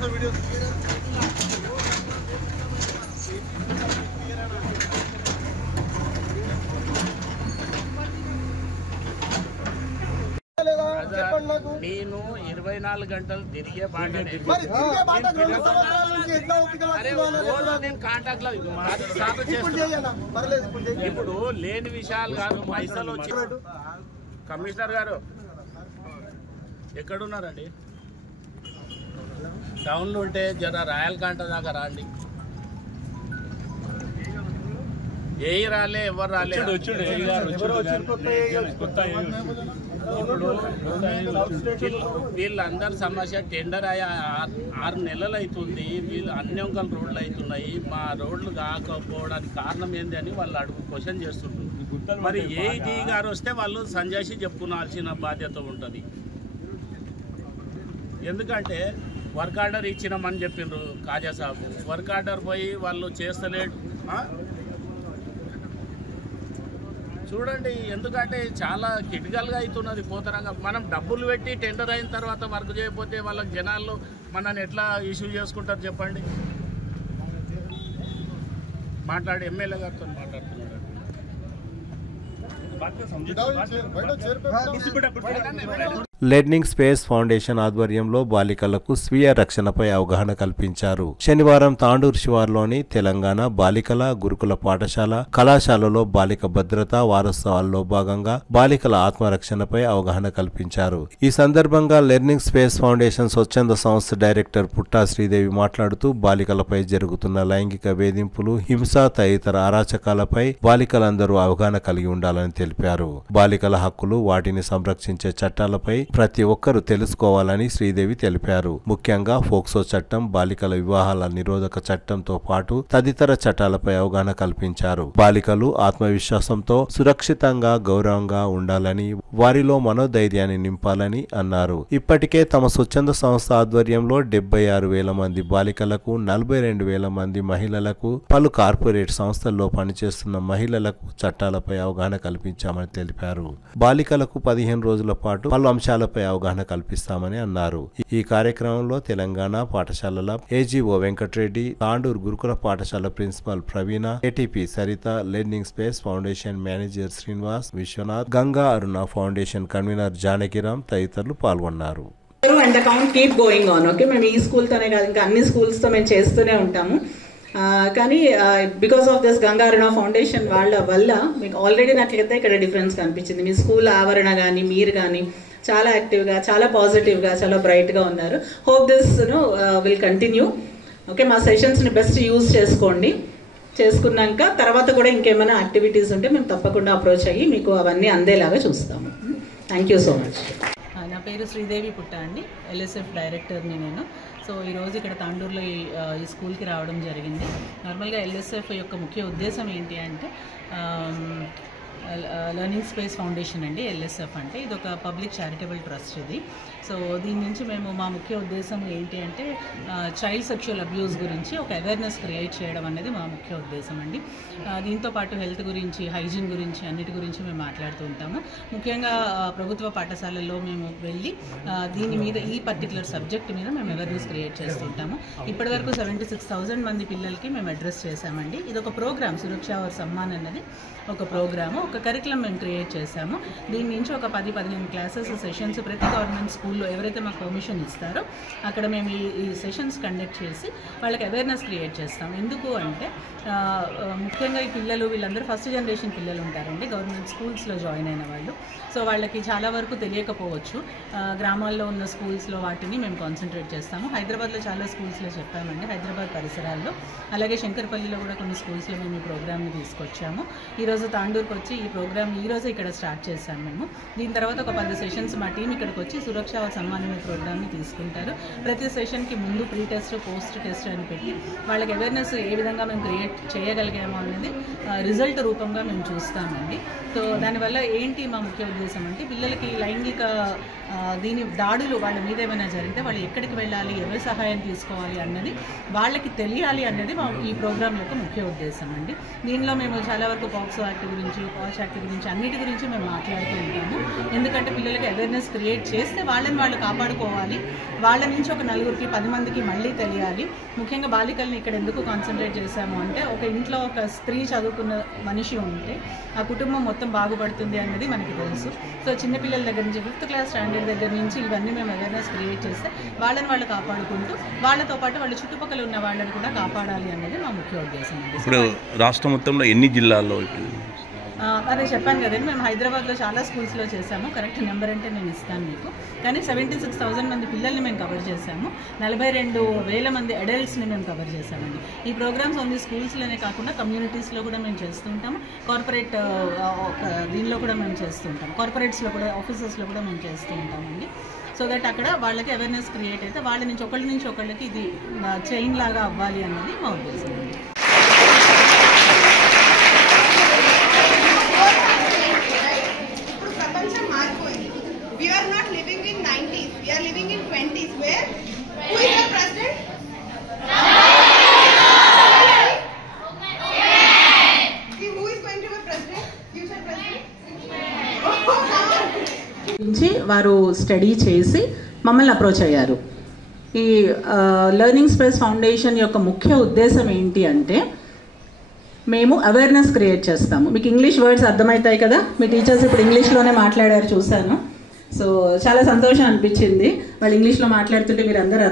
సార్ వీడియో నేను 24 గంటలు తిరిగే బాట నేను కాంటాక్ట్ లో ఇప్పుడు లేని విషయాలు కాదు. పైసలు వచ్చి కమిషనర్ గారు ఎక్కడున్నారండి? టౌన్లో ఉంటే జర రాయల్ కాంట దాకా రండి. ఏ రాలే ఎవరు రాలే. వీళ్ళందరి సమస్య టెండర్ అయ్యా 6 నెలలు అవుతుంది. వీళ్ళు అన్ని అంకల్ రోడ్లు అవుతున్నాయి. మా రోడ్లు కాకపోవడానికి కారణం ఏంది అని వాళ్ళు క్వశ్చన్ చేస్తుంటారు. మరి ఏఈటీ గారు వస్తే వాళ్ళు సంజాసి చెప్పుకోవాల్సిన బాధ్యత ఉంటుంది. ఎందుకంటే వర్క్ ఆర్డర్ ఇచ్చినామని చెప్పిండ్రు కాజా సాబ్. వర్క్ ఆర్డర్ పోయి వాళ్ళు చేస్తలేడు. చూడండి, ఎందుకంటే చాలా క్రిటికల్గా అవుతున్నది పోతరంగా. మనం డబ్బులు పెట్టి టెండర్ అయిన తర్వాత వర్క్ చేయకపోతే వాళ్ళకి జనాల్లో మనల్ని ఎట్లా ఇష్యూ చేసుకుంటారు చెప్పండి. మాట్లాడి ఎమ్మెల్యే గారితో మాట్లాడుతున్నాడు. లెర్నింగ్ స్పేస్ ఫౌండేషన్ ఆధ్వర్యంలో బాలికలకు స్వీయ రక్షణపై అవగాహన కల్పించారు. శనివారం తాండూరు శివార్లోని తెలంగాణ బాలికల గురుకుల పాఠశాల కళాశాలలో బాలిక భద్రతా వారోత్సవాల్లో భాగంగా బాలికల ఆత్మరక్షణపై అవగాహన కల్పించారు. ఈ సందర్భంగా లెర్నింగ్ స్పేస్ ఫౌండేషన్ స్వచ్ఛంద సంస్థ డైరెక్టర్ పుట్టా శ్రీదేవి మాట్లాడుతూ బాలికలపై జరుగుతున్న లైంగిక వేధింపులు, హింస తదితర అరాచకాలపై బాలికలందరూ అవగాహన కలిగి ఉండాలని తెలిపారు. బాలికల హక్కులు, వాటిని సంరక్షించే చట్టాలపై ప్రతి ఒక్కరూ తెలుసుకోవాలని శ్రీదేవి తెలిపారు. ముఖ్యంగా ఫోక్సో చట్టం, బాలికల వివాహాల నిరోధక చట్టంతో పాటు తదితర చట్టాలపై అవగాహన కల్పించారు. బాలికలు ఆత్మవిశ్వాసంతో సురక్షితంగా, గౌరవంగా ఉండాలని, వారిలో మనోధైర్యాన్ని నింపాలని అన్నారు. ఇప్పటికే తమ స్వచ్ఛంద సంస్థ ఆధ్వర్యంలో 76,000 మంది బాలికలకు, 42,000 మంది మహిళలకు, పలు కార్పొరేట్ సంస్థల్లో పనిచేస్తున్న మహిళలకు చట్టాలపై అవగాహన కల్పించామని తెలిపారు. బాలికలకు 15 రోజుల పాటు పలు అంశాలపై అవగాహన కల్పిస్తామని అన్నారు. ఈ కార్యక్రమంలో తెలంగాణ పాఠశాలల ఏజీఓ వెంకటరెడ్డి, తాండూరు గురుకుల పాఠశాల principal Praveena, ATP Saritha, learning space foundation manager Srinivas, Vishwanath, Ganga Aruna foundation convener Janakiram తదితరులు పాల్గొన్నారు. And the count keep going on. Okay, మేము ఈ స్కూల్తోనే కాదు ఇంకా అన్ని స్కూల్స్తో మేము చేస్తూనే ఉంటాము. కానీ because of this Ganga Aruna foundation వాళ్ళ వల్ల మీకు ఆల్రెడీ నాకైతే ఇక్కడ డిఫరెన్స్ కనిపించింది. మీ స్కూల్ ఆవరణ కానీ మీరు కానీ చాలా యాక్టివ్గా, చాలా పాజిటివ్గా, చాలా బ్రైట్గా ఉన్నారు. Hope this will continue. Okay, మా సెషన్స్ని బెస్ట్ యూజ్ చేసుకోండి. చేసుకున్నాక తర్వాత కూడా ఇంకేమైనా యాక్టివిటీస్ ఉంటే మేము తప్పకుండా అప్రోచ్ అయ్యి మీకు అవన్నీ అందేలాగా చూస్తాము. Thank you so much. నా పేరు శ్రీదేవి పుట్ట అండి, ఎల్ఎస్ఎఫ్ డైరెక్టర్ని నేను. సో ఈరోజు ఇక్కడ తాండూరులో ఈ స్కూల్కి రావడం జరిగింది. నార్మల్గా ఎల్ఎస్ఎఫ్ యొక్క ముఖ్య ఉద్దేశం ఏంటి అంటే లెర్నింగ్ స్పేస్ ఫౌండేషన్ అండి. ఎల్ఎస్ఎఫ్ అంటే ఇది ఒక పబ్లిక్ చారిటబుల్ ట్రస్ట్ ఇది. సో దీని నుంచి మేము మా ముఖ్య ఉద్దేశం ఏంటి అంటే చైల్డ్ సెక్షువల్ అబ్యూస్ గురించి ఒక అవేర్నెస్ క్రియేట్ చేయడం అనేది మా ముఖ్య ఉద్దేశం అండి. దీంతో పాటు హెల్త్ గురించి, హైజీన్ గురించి, అన్నిటి గురించి మేము మాట్లాడుతూ ఉంటాము. ముఖ్యంగా ప్రభుత్వ పాఠశాలల్లో మేము వెళ్ళి దీని మీద, ఈ పర్టికులర్ సబ్జెక్ట్ మీద మేము అవేర్నెస్ క్రియేట్ చేస్తుంటాము. ఇప్పటివరకు 76,000 మంది పిల్లలకి మేము అడ్రస్ చేశామండి. ఇది ఒక ప్రోగ్రామ్, సురక్షా ఔర్ సమ్మాన్ అన్నది ఒక ప్రోగ్రాము, ఒక కరికులం మేము క్రియేట్ చేశాము. దీని నుంచి ఒక 10-15 క్లాసెస్ సెషన్స్ ప్రతి గవర్నమెంట్ స్కూల్లో ఎవరైతే మాకు పర్మిషన్ ఇస్తారో అక్కడ మేము ఈ సెషన్స్ కండక్ట్ చేసి వాళ్ళకి అవేర్నెస్ క్రియేట్ చేస్తాం. ఎందుకు అంటే ముఖ్యంగా ఈ పిల్లలు వీళ్ళందరూ ఫస్ట్ జనరేషన్ పిల్లలు ఉంటారండి, గవర్నమెంట్ స్కూల్స్లో జాయిన్ అయిన వాళ్ళు. సో వాళ్ళకి చాలా వరకు తెలియకపోవచ్చు. గ్రామాల్లో ఉన్న స్కూల్స్లో వాటిని మేము కాన్సన్ట్రేట్ చేస్తాము. హైదరాబాద్లో చాలా స్కూల్స్లో చెప్పామండి, హైదరాబాద్ పరిసరాల్లో. అలాగే శంకర్పల్లిలో కూడా కొన్ని స్కూల్స్లో మేము ఈ ప్రోగ్రామ్ని తీసుకొచ్చాము. ఈరోజు తాండూరుకి వచ్చి ఈ ప్రోగ్రామ్ ఈరోజు ఇక్కడ స్టార్ట్ చేశాము మేము. దీని తర్వాత ఒక 10 సెషన్స్ మా టీం ఇక్కడికి వచ్చి సురక్షా సమ్మానమే ప్రోగ్రామ్ని తీసుకుంటారు. ప్రతి సెషన్కి ముందు ప్రీ టెస్ట్, పోస్ట్ టెస్ట్ అని పెట్టి వాళ్ళకి అవేర్నెస్ ఏ విధంగా మేము క్రియేట్ చేయగలిగామో అనేది రిజల్ట్ రూపంగా మేము చూస్తామండి. సో దానివల్ల ఏంటి మా ముఖ్య ఉద్దేశం అంటే పిల్లలకి లైంగిక దాడులు వాళ్ళ మీద ఏమైనా జరిగితే వాళ్ళు ఎక్కడికి వెళ్ళాలి, ఎవరి సహాయం తీసుకోవాలి అన్నది వాళ్ళకి తెలియాలి అన్నది మా ఈ ప్రోగ్రామ్ యొక్క ముఖ్య ఉద్దేశం అండి. దీనిలో మేము చాలా వరకు పాక్సో యాక్ట్ గురించి, శాఖ గురించి అన్నిటి గురించి మేము మాట్లాడుతూ ఉంటాము. ఎందుకంటే పిల్లలకి అవేర్నెస్ క్రియేట్ చేస్తే వాళ్ళని వాళ్ళు కాపాడుకోవాలి, వాళ్ళ నుంచి ఒక నలుగురికి 10 మందికి మళ్ళీ తెలియాలి. ముఖ్యంగా బాలికల్ని ఇక్కడ ఎందుకు కాన్సన్ట్రేట్ చేశాము అంటే, ఒక ఇంట్లో ఒక స్త్రీ చదువుకున్న మనిషి ఉంటే ఆ కుటుంబం మొత్తం బాగుపడుతుంది అన్నది మనకి తెలుసు. సో చిన్నపిల్లల దగ్గర నుంచి 5th క్లాస్ స్టాండర్డ్ దగ్గర నుంచి ఇవన్నీ మేము అవేర్నెస్ క్రియేట్ చేస్తే వాళ్ళని వాళ్ళు కాపాడుకుంటూ వాళ్ళతో పాటు వాళ్ళ చుట్టుపక్కల ఉన్న వాళ్ళని కూడా కాపాడాలి అన్నది మా ముఖ్య ఉద్దేశం. ఇప్పుడు రాష్ట్ర మొత్తంలో ఎన్ని జిల్లాల్లో? అదే చెప్పాను కదండి, మేము హైదరాబాద్లో చాలా స్కూల్స్లో చేశాము. కరెక్ట్ నెంబర్ అంటే నేను ఇస్తాను మీకు. కానీ 76,000 మంది పిల్లల్ని మేము కవర్ చేశాము. 42,000 మంది అడల్ట్స్ని మేము కవర్ చేశామండి. ఈ ప్రోగ్రామ్స్ ఓన్లీ స్కూల్స్లోనే కాకుండా కమ్యూనిటీస్లో కూడా మేము చేస్తూ ఉంటాము. కార్పొరేట్ దీనిలో కూడా మేము చేస్తూ ఉంటాం. కార్పొరేట్స్లో కూడా, ఆఫీసెస్లో కూడా మేము చేస్తూ ఉంటామండి. సో దట్ అక్కడ వాళ్ళకి అవేర్నెస్ క్రియేట్ అయితే వాళ్ళ నుంచి ఒకళ్ళకి ఇది చైన్ లాగా అవ్వాలి అన్నది మా ఉద్దేశం అండి. We are not living in 90s. We are living in 20s. Where? Who is the president? Who is going to be president? Future president? నుంచి వారు స్టడీ చేసి మమ్మల్ని అప్రోచ్ అయ్యారు. ఈ లెర్నింగ్ స్పేస్ ఫౌండేషన్ యొక్క ముఖ్య ఉద్దేశం ఏంటి అంటే, మేము అవేర్నెస్ క్రియేట్ చేస్తాము. మీకు ఇంగ్లీష్ వర్డ్స్ అర్థమవుతాయి కదా, మీ టీచర్స్ ఇప్పుడు ఇంగ్లీష్లోనే మాట్లాడారు చూశాను. సో చాలా సంతోషం అనిపించింది వాళ్ళు ఇంగ్లీష్లో మాట్లాడుతుంటే. మీరు అందరూ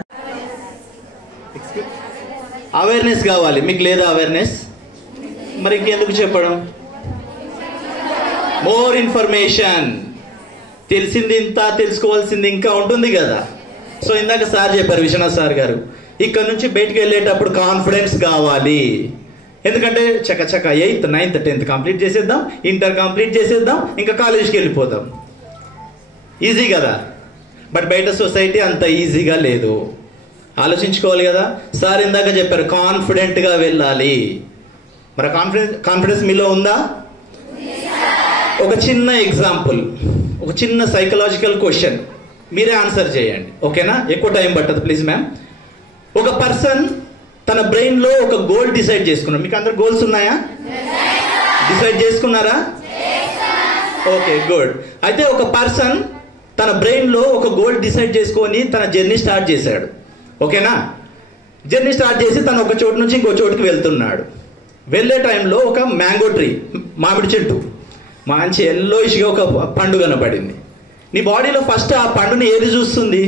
అవేర్నెస్ కావాలి, మీకు లేదా అవేర్నెస్? మరి ఇంకెందుకు చెప్పడం? మోర్ ఇన్ఫర్మేషన్, తెలిసింది ఇంత, తెలుసుకోవాల్సింది ఇంకా ఉంటుంది కదా. సో ఇందాక సార్ చెప్పారు, విశ్వనాథ్ సార్ గారు, ఇక్కడ నుంచి బయటికి వెళ్ళేటప్పుడు కాన్ఫిడెన్స్ కావాలి. ఎందుకంటే చకచక 8th, 9th, 10th కంప్లీట్ చేసేద్దాం, ఇంటర్ కంప్లీట్ చేసేద్దాం, ఇంకా కాలేజ్కి వెళ్ళిపోదాం. ఈజీ కదా. బట్ బయట సొసైటీ అంత ఈజీగా లేదు. ఆలోచించుకోవాలి కదా. సార్ ఇందాక చెప్పారు కాన్ఫిడెంట్గా వెళ్ళాలి. మరి కాన్ఫిడెన్స్ మీలో ఉందా? ఒక చిన్న ఎగ్జాంపుల్, ఒక చిన్న సైకలాజికల్ క్వశ్చన్ మీరే ఆన్సర్ చేయండి, ఓకేనా? ఎక్కువ టైం పట్టదు ప్లీజ్ మ్యామ్. ఒక పర్సన్ తన బ్రెయిన్లో ఒక గోల్ డిసైడ్ చేసుకున్నారు. మీకు అందరు గోల్స్ ఉన్నాయా? డిసైడ్ చేసుకున్నారా? Okay, good. అయితే ఒక పర్సన్ తన బ్రెయిన్లో ఒక గోల్ డిసైడ్ చేసుకొని తన జర్నీ స్టార్ట్ చేశాడు, ఓకేనా? జర్నీ స్టార్ట్ చేసి తను ఒక చోటు నుంచి ఇంకో చోటుకి వెళ్తున్నాడు. వెళ్ళే టైంలో ఒక మ్యాంగో ట్రీ, మామిడి చెట్టు, మంచి ఎల్లోయిష్గా ఒక పండు కనపడింది. నీ బాడీలో ఫస్ట్ ఆ పండుని ఏది చూస్తుంది?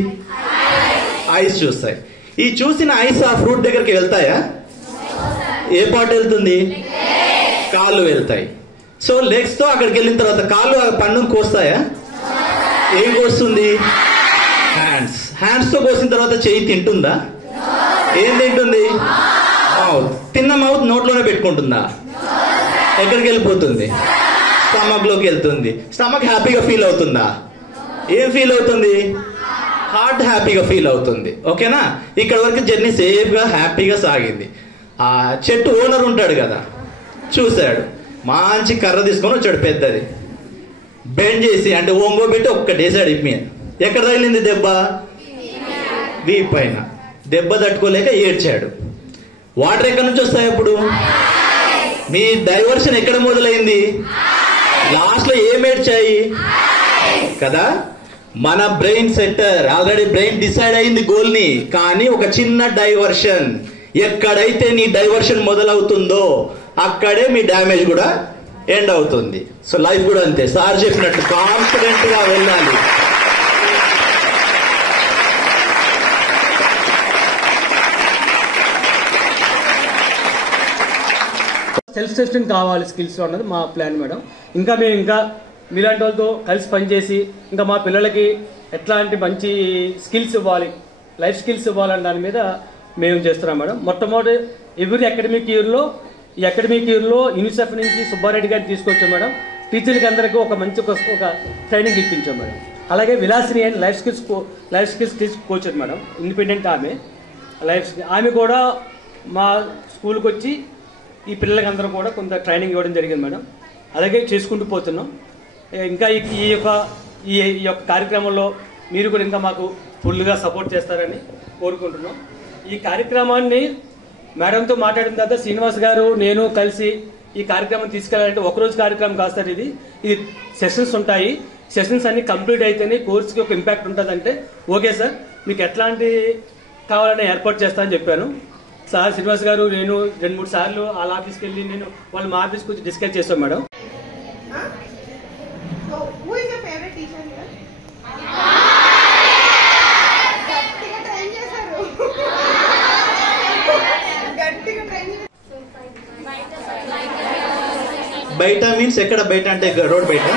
ఐస్ చూస్తాయి. ఈ చూసిన ఐస్ ఆ ఫ్రూట్ దగ్గరికి వెళ్తాయా? ఏ పార్ట్ వెళ్తుంది? కాళ్ళు వెళ్తాయి. సో లెగ్స్తో అక్కడికి వెళ్ళిన తర్వాత కాళ్ళు ఆ పండును కోస్తాయా? ఏం కోస్తుంది? హ్యాండ్స్. హ్యాండ్స్తో కోసిన తర్వాత చెయ్యి తింటుందా? ఏం తింటుంది? మౌత్. తిన్న మౌత్ నోట్లోనే పెట్టుకుంటుందా? ఎక్కడికి వెళ్ళిపోతుంది? స్టమక్లోకి వెళ్తుంది. స్టమక్ హ్యాపీగా ఫీల్ అవుతుందా? ఏం ఫీల్ అవుతుంది? హార్ట్ హ్యాపీగా ఫీల్ అవుతుంది, ఓకేనా? ఇక్కడ వరకు జర్నీ సేఫ్గా హ్యాపీగా సాగింది. ఆ చెట్టు ఓనర్ ఉంటాడు కదా, చూశాడు, మంచి కర్ర తీసుకొని వచ్చాడు పెద్దది, బెండ్ చేసి అంటే ఒంగోబెట్టి ఒక్కటేసాడు ఇప్పి మీద. ఎక్కడ తగిలింది దెబ్బ? వీప్ పైన. దెబ్బ తట్టుకోలేక ఏడ్చాడు. వాటర్ ఎక్కడి నుంచి వస్తాయి అప్పుడు? మీ డైవర్షన్ ఎక్కడ మొదలైంది? లాస్ట్లో ఏం ఏడ్చాయి కదా. మన brain centre already brain decide అయింది గోల్ని, కానీ ఒక చిన్న డైవర్షన్, ఎక్కడైతే నీ డైవర్షన్ మొదలవుతుందో అక్కడే మీ డ్యామేజ్ కూడా ఎండ్ అవుతుంది. సో లైఫ్ కూడా అంతే. సార్ చెప్పినట్టు కాన్ఫిడెంట్ గా వెళ్ళాలి. సెల్ఫ్ సస్టైన్ కావాలి స్కిల్స్ అన్నది మా ప్లాన్ మేడం. ఇంకా మేము ఇంకా మీలాంటి వాళ్ళతో కలిసి పనిచేసి ఇంకా మా పిల్లలకి ఎట్లాంటి మంచి స్కిల్స్ ఇవ్వాలి, లైఫ్ స్కిల్స్ ఇవ్వాలని దాని మీద మేము చేస్తున్నాం మేడం. మొట్టమొదటి ఎవ్రీ అకాడమిక్ ఇయర్లో ఈ అకాడమిక్ ఇయర్లో యూనిసెఫ్ నుంచి సుబ్బారెడ్డి గారిని తీసుకొచ్చాం మేడం. టీచర్లకి అందరికీ ఒక మంచి ఒక ట్రైనింగ్ ఇప్పించాం మేడం. అలాగే విలాసిని అని life skills coach madam, independent ఆమె కూడా మా స్కూల్కి వచ్చి ఈ పిల్లలకి అందరూ కూడా కొంత ట్రైనింగ్ ఇవ్వడం జరిగింది మేడం. అలాగే చేసుకుంటూ పోతున్నాం. ఇంకా ఈ యొక్క కార్యక్రమంలో మీరు కూడా ఇంకా మాకు ఫుల్గా సపోర్ట్ చేస్తారని కోరుకుంటున్నాం. ఈ కార్యక్రమాన్ని మేడంతో మాట్లాడిన తర్వాత శ్రీనివాస్ గారు నేను కలిసి ఈ కార్యక్రమం తీసుకెళ్ళాలంటే ఒకరోజు కార్యక్రమం కాదు సార్. ఇది సెషన్స్ ఉంటాయి. సెషన్స్ అన్ని కంప్లీట్ అయితేనే కోర్సుకి ఒక ఇంపాక్ట్ ఉంటుందంటే ఓకే సార్, మీకు ఎట్లాంటి కావాలని ఏర్పాటు చేస్తానని చెప్పాను సార్. శ్రీనివాస్ గారు నేను 2-3 సార్లు వాళ్ళ ఆఫీస్కి వెళ్ళి నేను వాళ్ళు మా ఆఫీస్కి వచ్చి డిస్కస్ చేస్తాం మేడం. బయట మీన్స్ ఎక్కడ బయట అంటే రోడ్ బయట.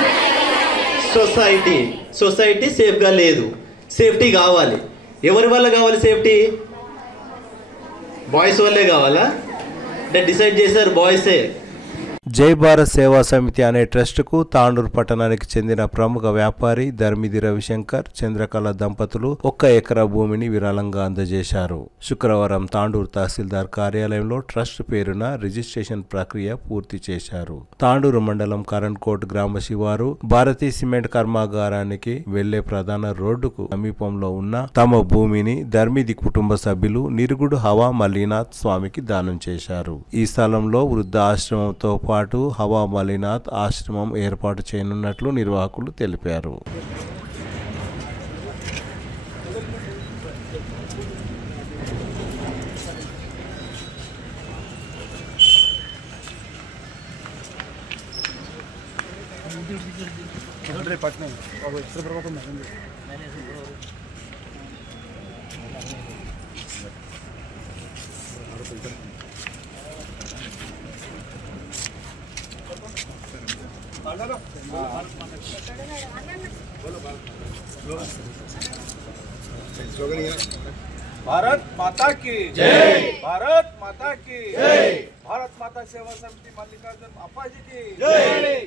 సొసైటీ సేఫ్గా లేదు. సేఫ్టీ కావాలి. ఎవరి వల్ల కావాలి సేఫ్టీ? బాయ్స్ వల్లే కావాలా? అంటే డిసైడ్ చేశారు బాయ్సే. జై భారత్ సేవా సమితి అనే ట్రస్టుకు తాండూరు పట్టణానికి చెందిన ప్రముఖ వ్యాపారి ధర్మిది రవిశంకర్, చంద్రకళ దంపతులు 1 ఎకరా భూమిని విరాళంగా అందజేశారు. శుక్రవారం తాండూరు తహసీల్దార్ కార్యాలయంలో ట్రస్ట్ పేరున రిజిస్ట్రేషన్ ప్రక్రియ పూర్తి చేశారు. తాండూరు మండలం కరణ్కోట్ గ్రామ శివారు భారతీ సిమెంట్ కర్మాగారానికి వెళ్లే ప్రధాన రోడ్డుకు సమీపంలో ఉన్న తమ భూమిని ధర్మిది కుటుంబ సభ్యులు నిరుగుడు హవా మల్లీనాథ్ స్వామికి దానం చేశారు. ఈ స్థలంలో వృద్ధ ఆశ్రమంతో పాటు హవా మల్లీనాథ్ ఆశ్రమం ఏర్పాటు చేయనున్నట్లు నిర్వాహకులు తెలిపారు. भारत माता की जय, भारत माता की जय, भारत माता सेवा समिति मल्लिकार्जुन अप्पाजी की जय.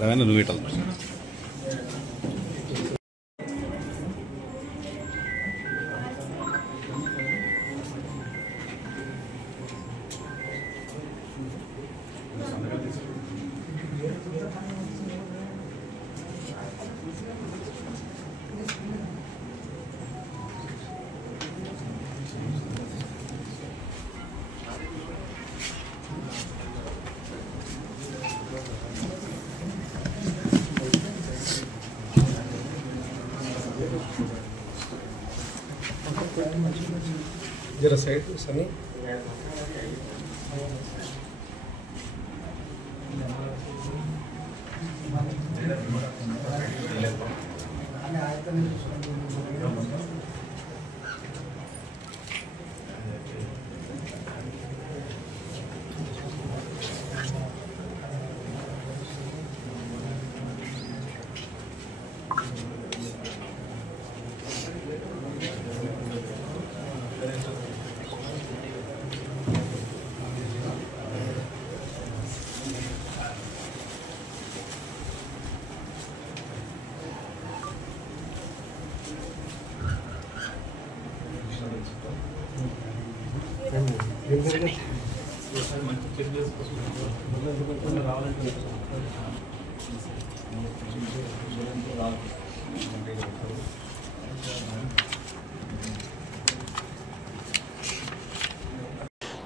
రవీంద్ర నువ్వు ఇటల్ जरा साइड सनी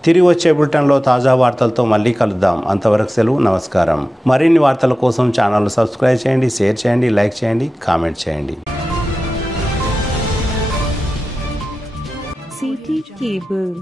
తిరిగి వచ్చే బులెటిన్లో తాజా వార్తలతో మళ్ళీ కలుద్దాం. అంతవరకు సెలవు, నమస్కారం. మరిన్ని వార్తల కోసం ఛానల్ సబ్స్క్రైబ్ చేయండి, షేర్ చేయండి, లైక్ చేయండి, కామెంట్ చేయండి. CT Cable.